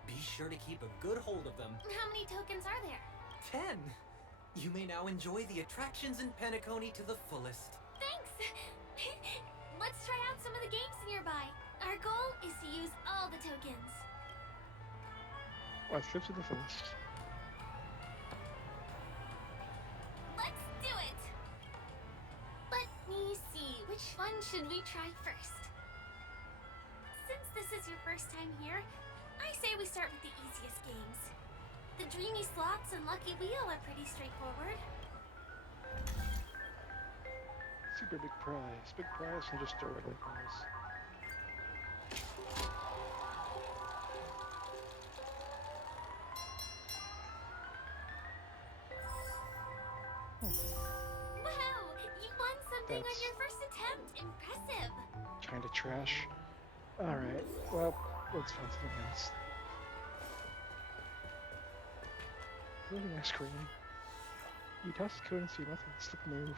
Be sure to keep a good hold of them. How many tokens are there? 10. You may now enjoy the attractions in Pelacony to the fullest. Thanks! Our goal is to use all the tokens. Let's live to the fullest. Let's do it! Let me see, which one should we try first? Since this is your first time here, I say we start with the easiest games. The Dreamy Slots and Lucky Wheel are pretty straightforward. Super big prize. Big prize and just a regular prize. Wow! You won something on That's your first attempt! Impressive! kind of trash. Alright, well, let's find something else. Loading ice cream. You toss the code and see nothing. Slick move.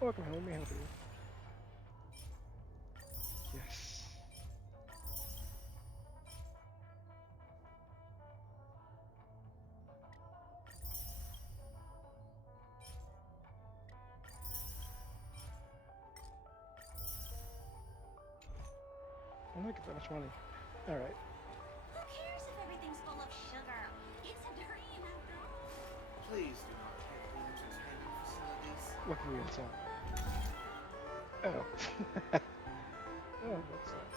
Welcome, let me help you. Yes. I'm not get that much money. Alright. Who cares if everything's full of sugar? It's a dream after all. Please do not hit the entertainment facilities. What can we inside? Oh. Oh, what's that?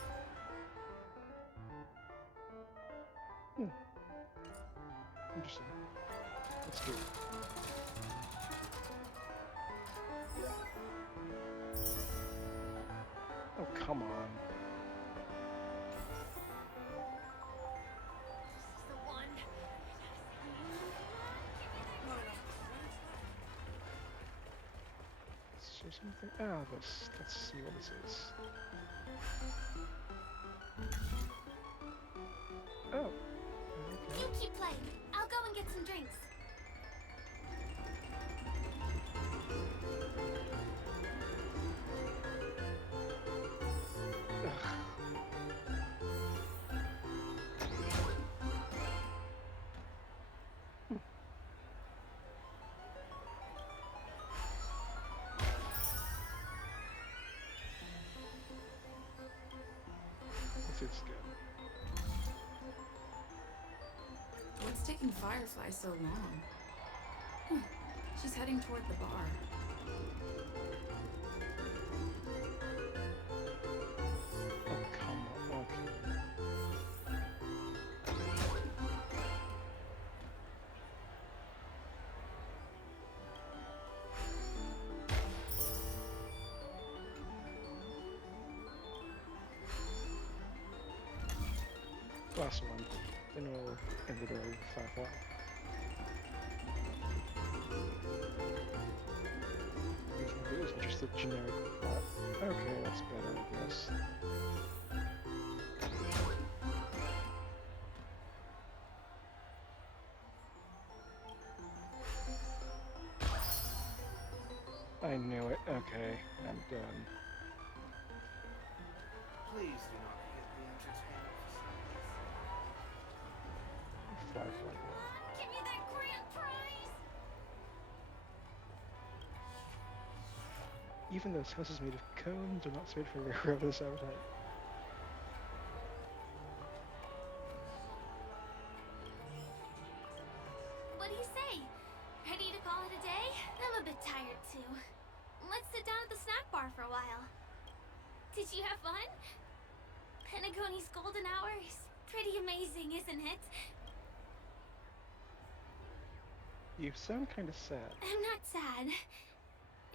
Interesting. Let's do it. Oh, come on. This is the one. Is there something? Ah, this. Let's see what this is. Oh. Okay. You keep playing. I'll go and get some drinks. Let's see this again. What's taking Firefly so long? She's heading toward the bar. Oh, come on. Okay. Last one. Then we'll end it early with Firefly. It isn't just a generic plot. Okay, that's better, I guess. I knew it. Okay, I'm done. Please do not hit the entertainment facilities. Firefly. Give me that grand prize! Even those houses made of cones are not safe for ravenous appetite. What do you say? Ready to call it a day? I'm a bit tired too. Let's sit down at the snack bar for a while. Did you have fun? Pelacony's golden hour is pretty amazing, isn't it? You sound kind of sad. I'm not sad.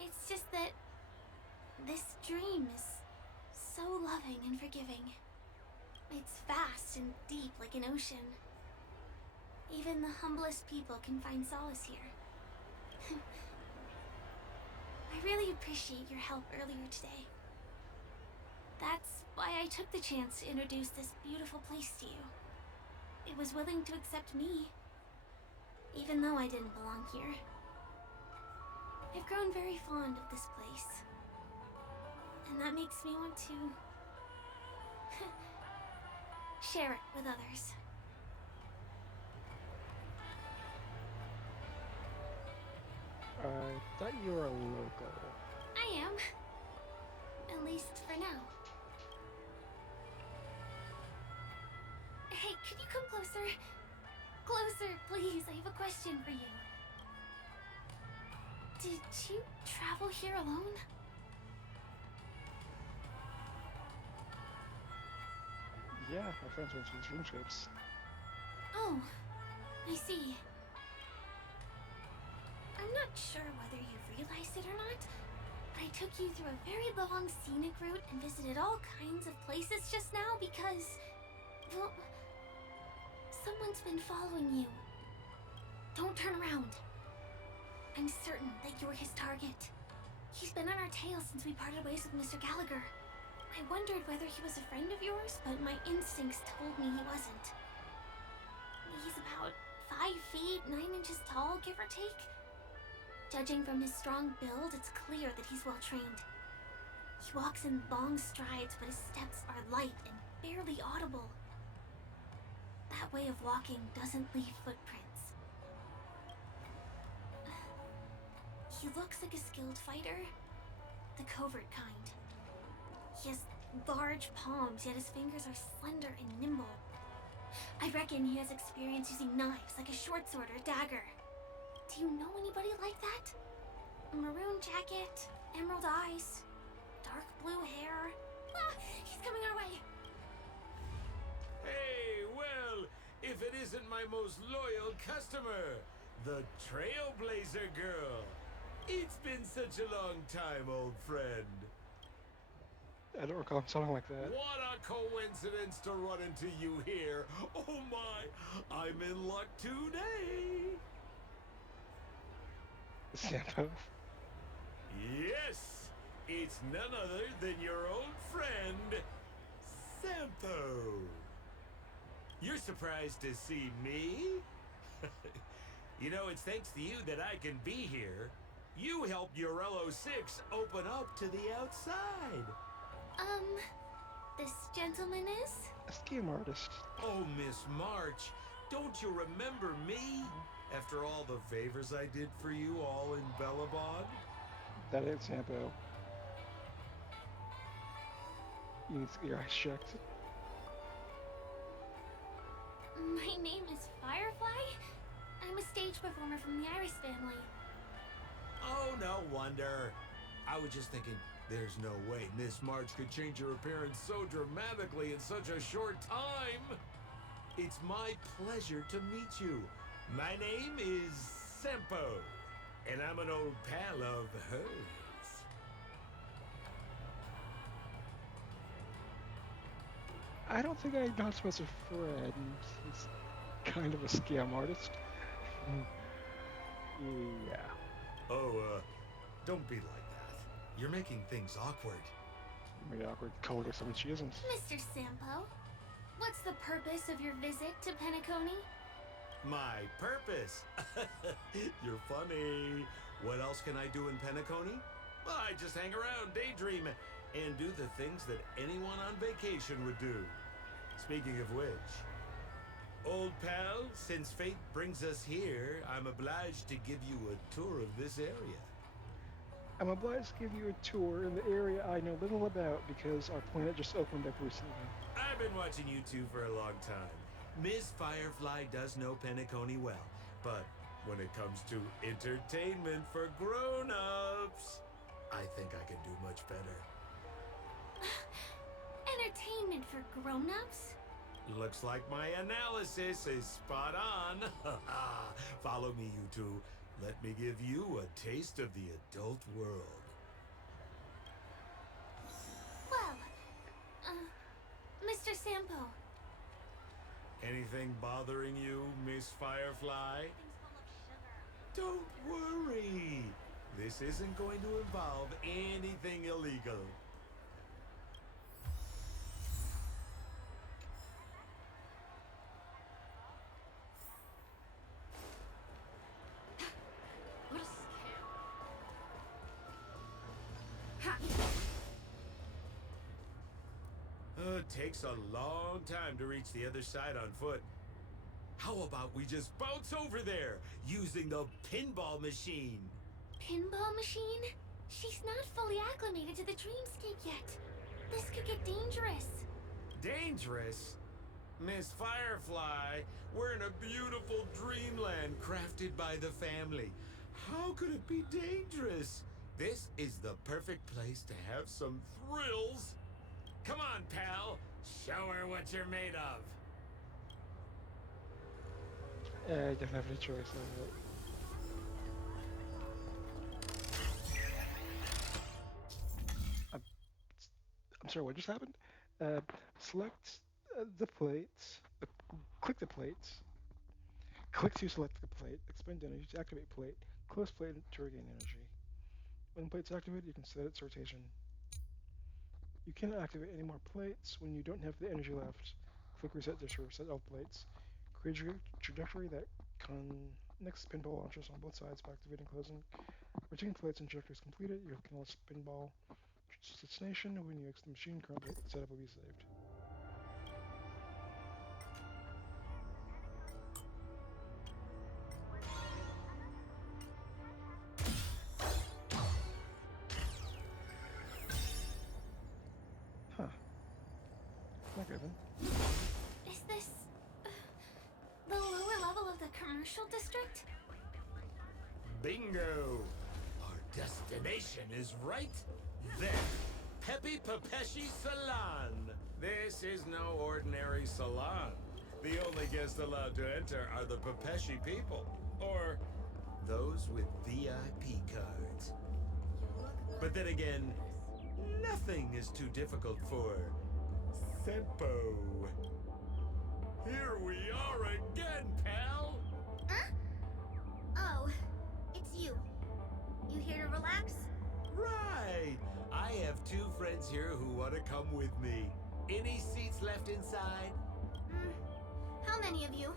It's just that this dream is so loving and forgiving. It's vast and deep like an ocean. Even the humblest people can find solace here. I really appreciate your help earlier today. That's why I took the chance to introduce this beautiful place to you. It was willing to accept me, even though I didn't belong here. I've grown very fond of this place, and that makes me want to share it with others. I thought you were a local. I I am. At least for now. Hey, could you come closer? Closer, please. I have a question for you. Did you travel here alone? Yeah, my friends went to these dreamscapes. Oh, I see. I'm not sure whether you realized it or not, but I took you through a very long scenic route and visited all kinds of places just now because, well, someone's been following you. Don't turn around. I'm certain that you're his target. He's been on our tail since we parted ways with Mr. Gallagher. I wondered whether he was a friend of yours, but my instincts told me he wasn't. He's about 5 feet, 9 inches tall, give or take. Judging from his strong build, it's clear that he's well trained. He walks in long strides, but his steps are light and barely audible. That way of walking doesn't leave footprints. He looks like a skilled fighter, the covert kind. He has large palms, yet his fingers are slender and nimble. I reckon he has experience using knives, like a short sword or a dagger. Do you know anybody like that? A maroon jacket, emerald eyes, dark blue hair. Ah, he's coming our way. Hey, well, if it isn't my most loyal customer, the Trailblazer Girl. It's been such a long time, old friend. I don't recall him sounding like that. What a coincidence to run into you here. Oh my, I'm in luck today. Sampo? Yes, it's none other than your old friend, Sampo. You're surprised to see me? You know, it's thanks to you that I can be here. You helped Urello 6 open up to the outside. This gentleman is? A scam artist. Oh, Miss March, don't you remember me? After all the favors I did for you all in Bellabog? That ain't Sampo. You need to get your eyes checked. My name is Firefly. I'm a stage performer from the Iris family. Oh, no wonder. I was just thinking, there's no way Miss March could change her appearance so dramatically in such a short time. It's my pleasure to meet you. My name is Sampo, and I'm an old pal of hers. I don't think I got him as a friend. He's kind of a scam artist. Yeah. Oh, don't be like that. You're making things awkward. Maybe awkward called her something she isn't. Mr. Sampo, what's the purpose of your visit to Pelacony? My purpose? You're funny. What else can I do in Pelacony? Well, I just hang around, daydream, and do the things that anyone on vacation would do. Speaking of which, old pal, since fate brings us here, I'm obliged to give you a tour of this area. I'm obliged to give you a tour in the area I know little about because our planet just opened up recently. I've been watching you two for a long time. Miss Firefly does know Pelacony well, but when it comes to entertainment for grown-ups, I think I can do much better. Entertainment for grown-ups? Looks like my analysis is spot on. Follow me, you two. Let me give you a taste of the adult world. Well, Mr. Sampo. Anything bothering you, Miss Firefly? Don't worry. This isn't going to involve anything illegal. What a scam. Ha! It takes a long time to reach the other side on foot. How about we just bounce over there using the pinball machine? Pinball machine? She's not fully acclimated to the dreamscape yet. This could get dangerous. Dangerous? Miss Firefly, we're in a beautiful dreamland crafted by the family. How could it be dangerous? This is the perfect place to have some thrills. Come on, pal. Show her what you're made of. I don't have any choice. I'm, I'm sorry, what just happened? Select the plates. Click the plates. Click to select the plate. Expend energy to activate plate. Close plate to regain energy. When the plate's activated, you can set its rotation. You cannot activate any more plates when you don't have the energy left. Click reset to reset all plates. Create a trajectory that connects pinball launchers on both sides by activating and closing. Rotating plates and trajectories completed, you can launch pinball destination. When you exit the machine, current setup will be saved. Huh. Okay then. Is this the lower level of the commercial district? Bingo! Our destination is right there. Peppy Papeshi Salon. This is no ordinary salon. The only guests allowed to enter are the Papeshi people, or those with VIP cards. But then again, nothing is too difficult for Sempo. Here we are again, pal! Huh? Oh, it's you. You here to relax? Right! I have two friends here who want to come with me. Any seats left inside? How many of you?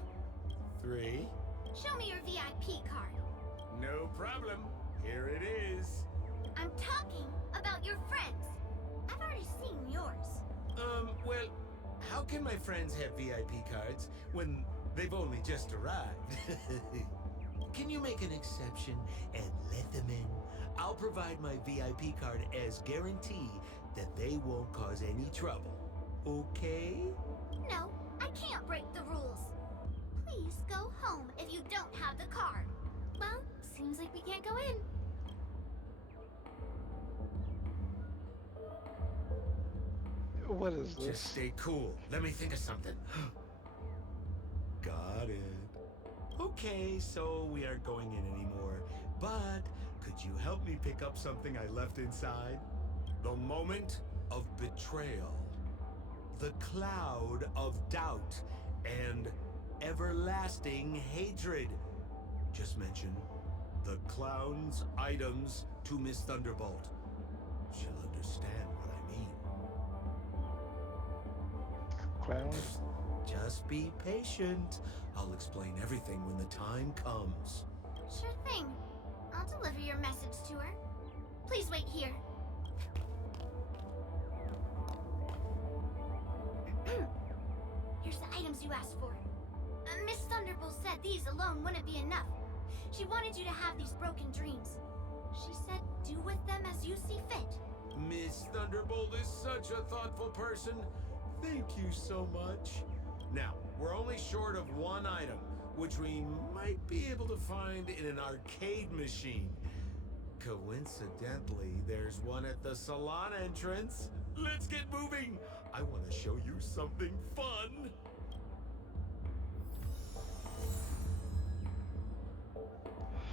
3. Show me your VIP card. No problem. Here it is. I'm talking about your friends. I've already seen yours. Well, how can my friends have VIP cards when they've only just arrived? Can you make an exception and let them in? I'll provide my VIP card as guarantee that they won't cause any trouble. Okay? No, I can't break the rules. Please go home if you don't have the card. Well, seems like we can't go in. What is this? Just stay cool. Let me think of something. Got it. Okay, so we aren't going in anymore. But could you help me pick up something I left inside? The moment of betrayal. The cloud of doubt and everlasting hatred. Just mention the clown's items to Miss Thunderbolt. She'll understand what I mean. Clowns? Just be patient. I'll explain everything when the time comes. Sure thing. I'll deliver your message to her. Please wait here. Here's the items you asked for. Miss Thunderbolt said these alone wouldn't be enough. She wanted you to have these broken dreams. She said do with them as you see fit. Miss Thunderbolt is such a thoughtful person. Thank you so much. Now, we're only short of one item, which we might be able to find in an arcade machine. Coincidentally, there's one at the salon entrance. Let's get moving. I want to show you something fun.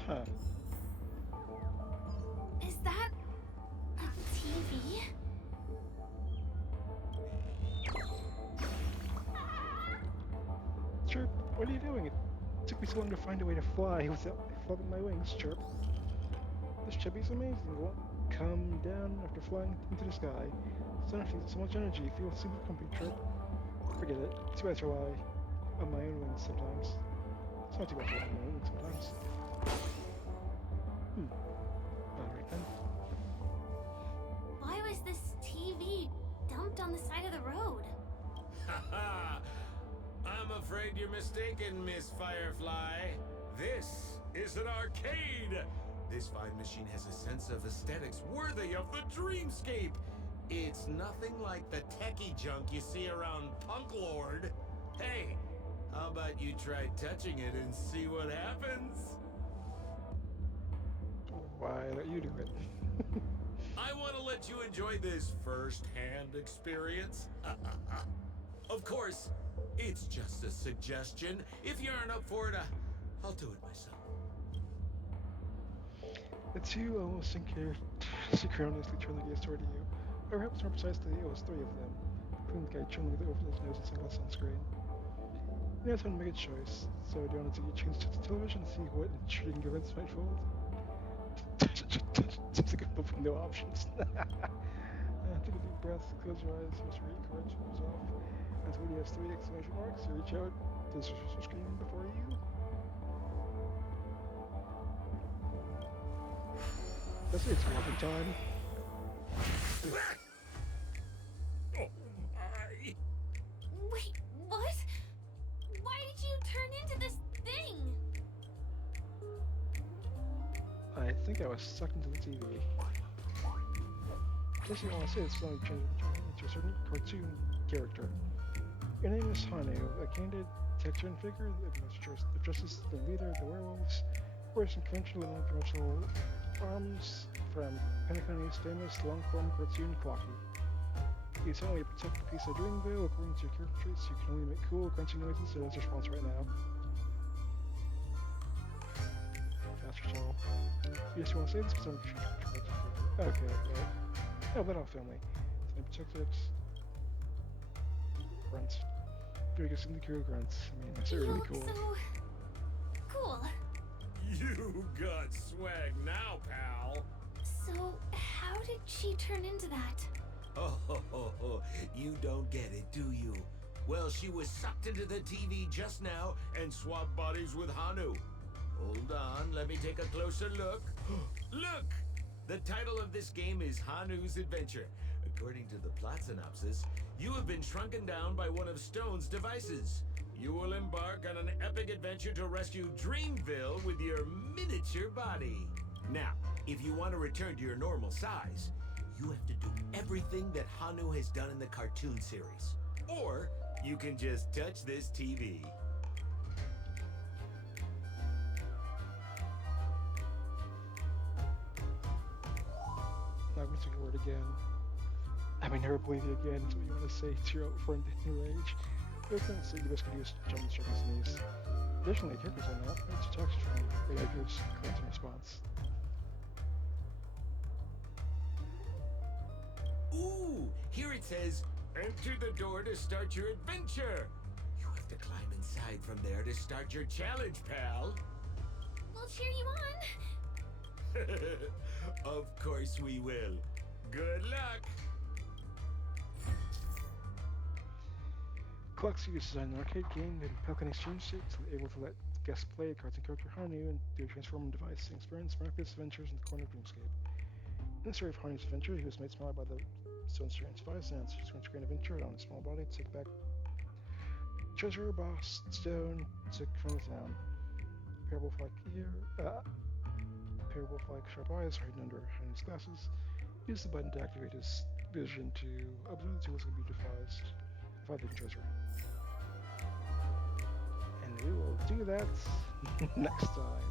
Huh. Is that a TV? Chirp, what are you doing? It took me so long to find a way to fly without flapping my wings, Chirp. This chubby's amazing. It won't come down after flying into the sky. So much energy, you feel super comfy, Chirp. Forget it. Too bad to rely on my own wings sometimes. It's not too bad to rely on my own wings sometimes. Alright then. Why was this TV dumped on the side of the road? Haha! I'm afraid you're mistaken, Miss Firefly. This is an arcade. This fine machine has a sense of aesthetics worthy of the dreamscape. It's nothing like the techie junk you see around Punk Lord. Hey, how about you try touching it and see what happens? Why don't you do it? I want to let you enjoy this first-hand experience. Of course, it's just a suggestion. If you aren't up for it, I'll do it myself. The two almost synchronously turn the gaze toward you. Or perhaps more precisely, it was three of them, including the guy chilling with over his nose and sunglasses on screen. You know, it's time to make a choice, so do you want to change to the television and see what intriguing events might fold? Seems like a with no options. Take a deep breath, close your eyes, just record, turns off. As when you have three exclamation marks, you reach out to the screen before you. That's it's walking time. Oh my! Wait, what? Why did you turn into this thing? I think I was sucked into the TV. Guess you want to say it's only changed into a certain cartoon character. Your name is Hanu, a candid, textured figure of justice, the leader of the werewolves, wears some conventional and unconventional arms from Pelacony's famous long-form cartoon Clocky. You suddenly protect a piece of Dreamville according to your character traits. You can only make cool, crunchy noises, so that's your response right now. Faster tall. Yes, you want to say this because I'm okay, well. Oh, but I'll family. So I protected grunts. Very good signature grunts. I mean, that's really cool. So cool. You got swag now, pal. So how did she turn into that? Oh, you don't get it, do you? Well, she was sucked into the TV just now and swapped bodies with Hanu. Hold on, let me take a closer look. Look! The title of this game is Hanu's Adventure. According to the plot synopsis, you have been shrunken down by one of Stone's devices. You will embark on an epic adventure to rescue Dreamville with your miniature body. Now, if you want to return to your normal size, you have to do everything that Hanu has done in the cartoon series. Or you can just touch this TV. I'm going to take your word again. I may never believe you again, is what you want to say to your friend in rage. Your friend said you best could use jump and strike his knees. Additionally, characters are not meant to talk to you. They like your collecting response. Ooh, here it says, enter the door to start your adventure. You have to climb inside from there to start your challenge, pal. We'll cheer you on. Of course we will. Good luck. Clocks uses an arcade game named Pelacony Exchange State, able to let guests play a cartoon character Hanu and do a transforming device and experience miraculous adventures in the corner of Dreamscape. In the story of Hanu's adventure, he was made smaller by the Stone Strange device and answers to a screen adventure on a small body to take back treasure, boss, stone, from the town. Parable like sharp eyes are hidden under Hanu's glasses. Use the button to activate his vision to observe the tools can be devised to find the treasure. And we will do that next time.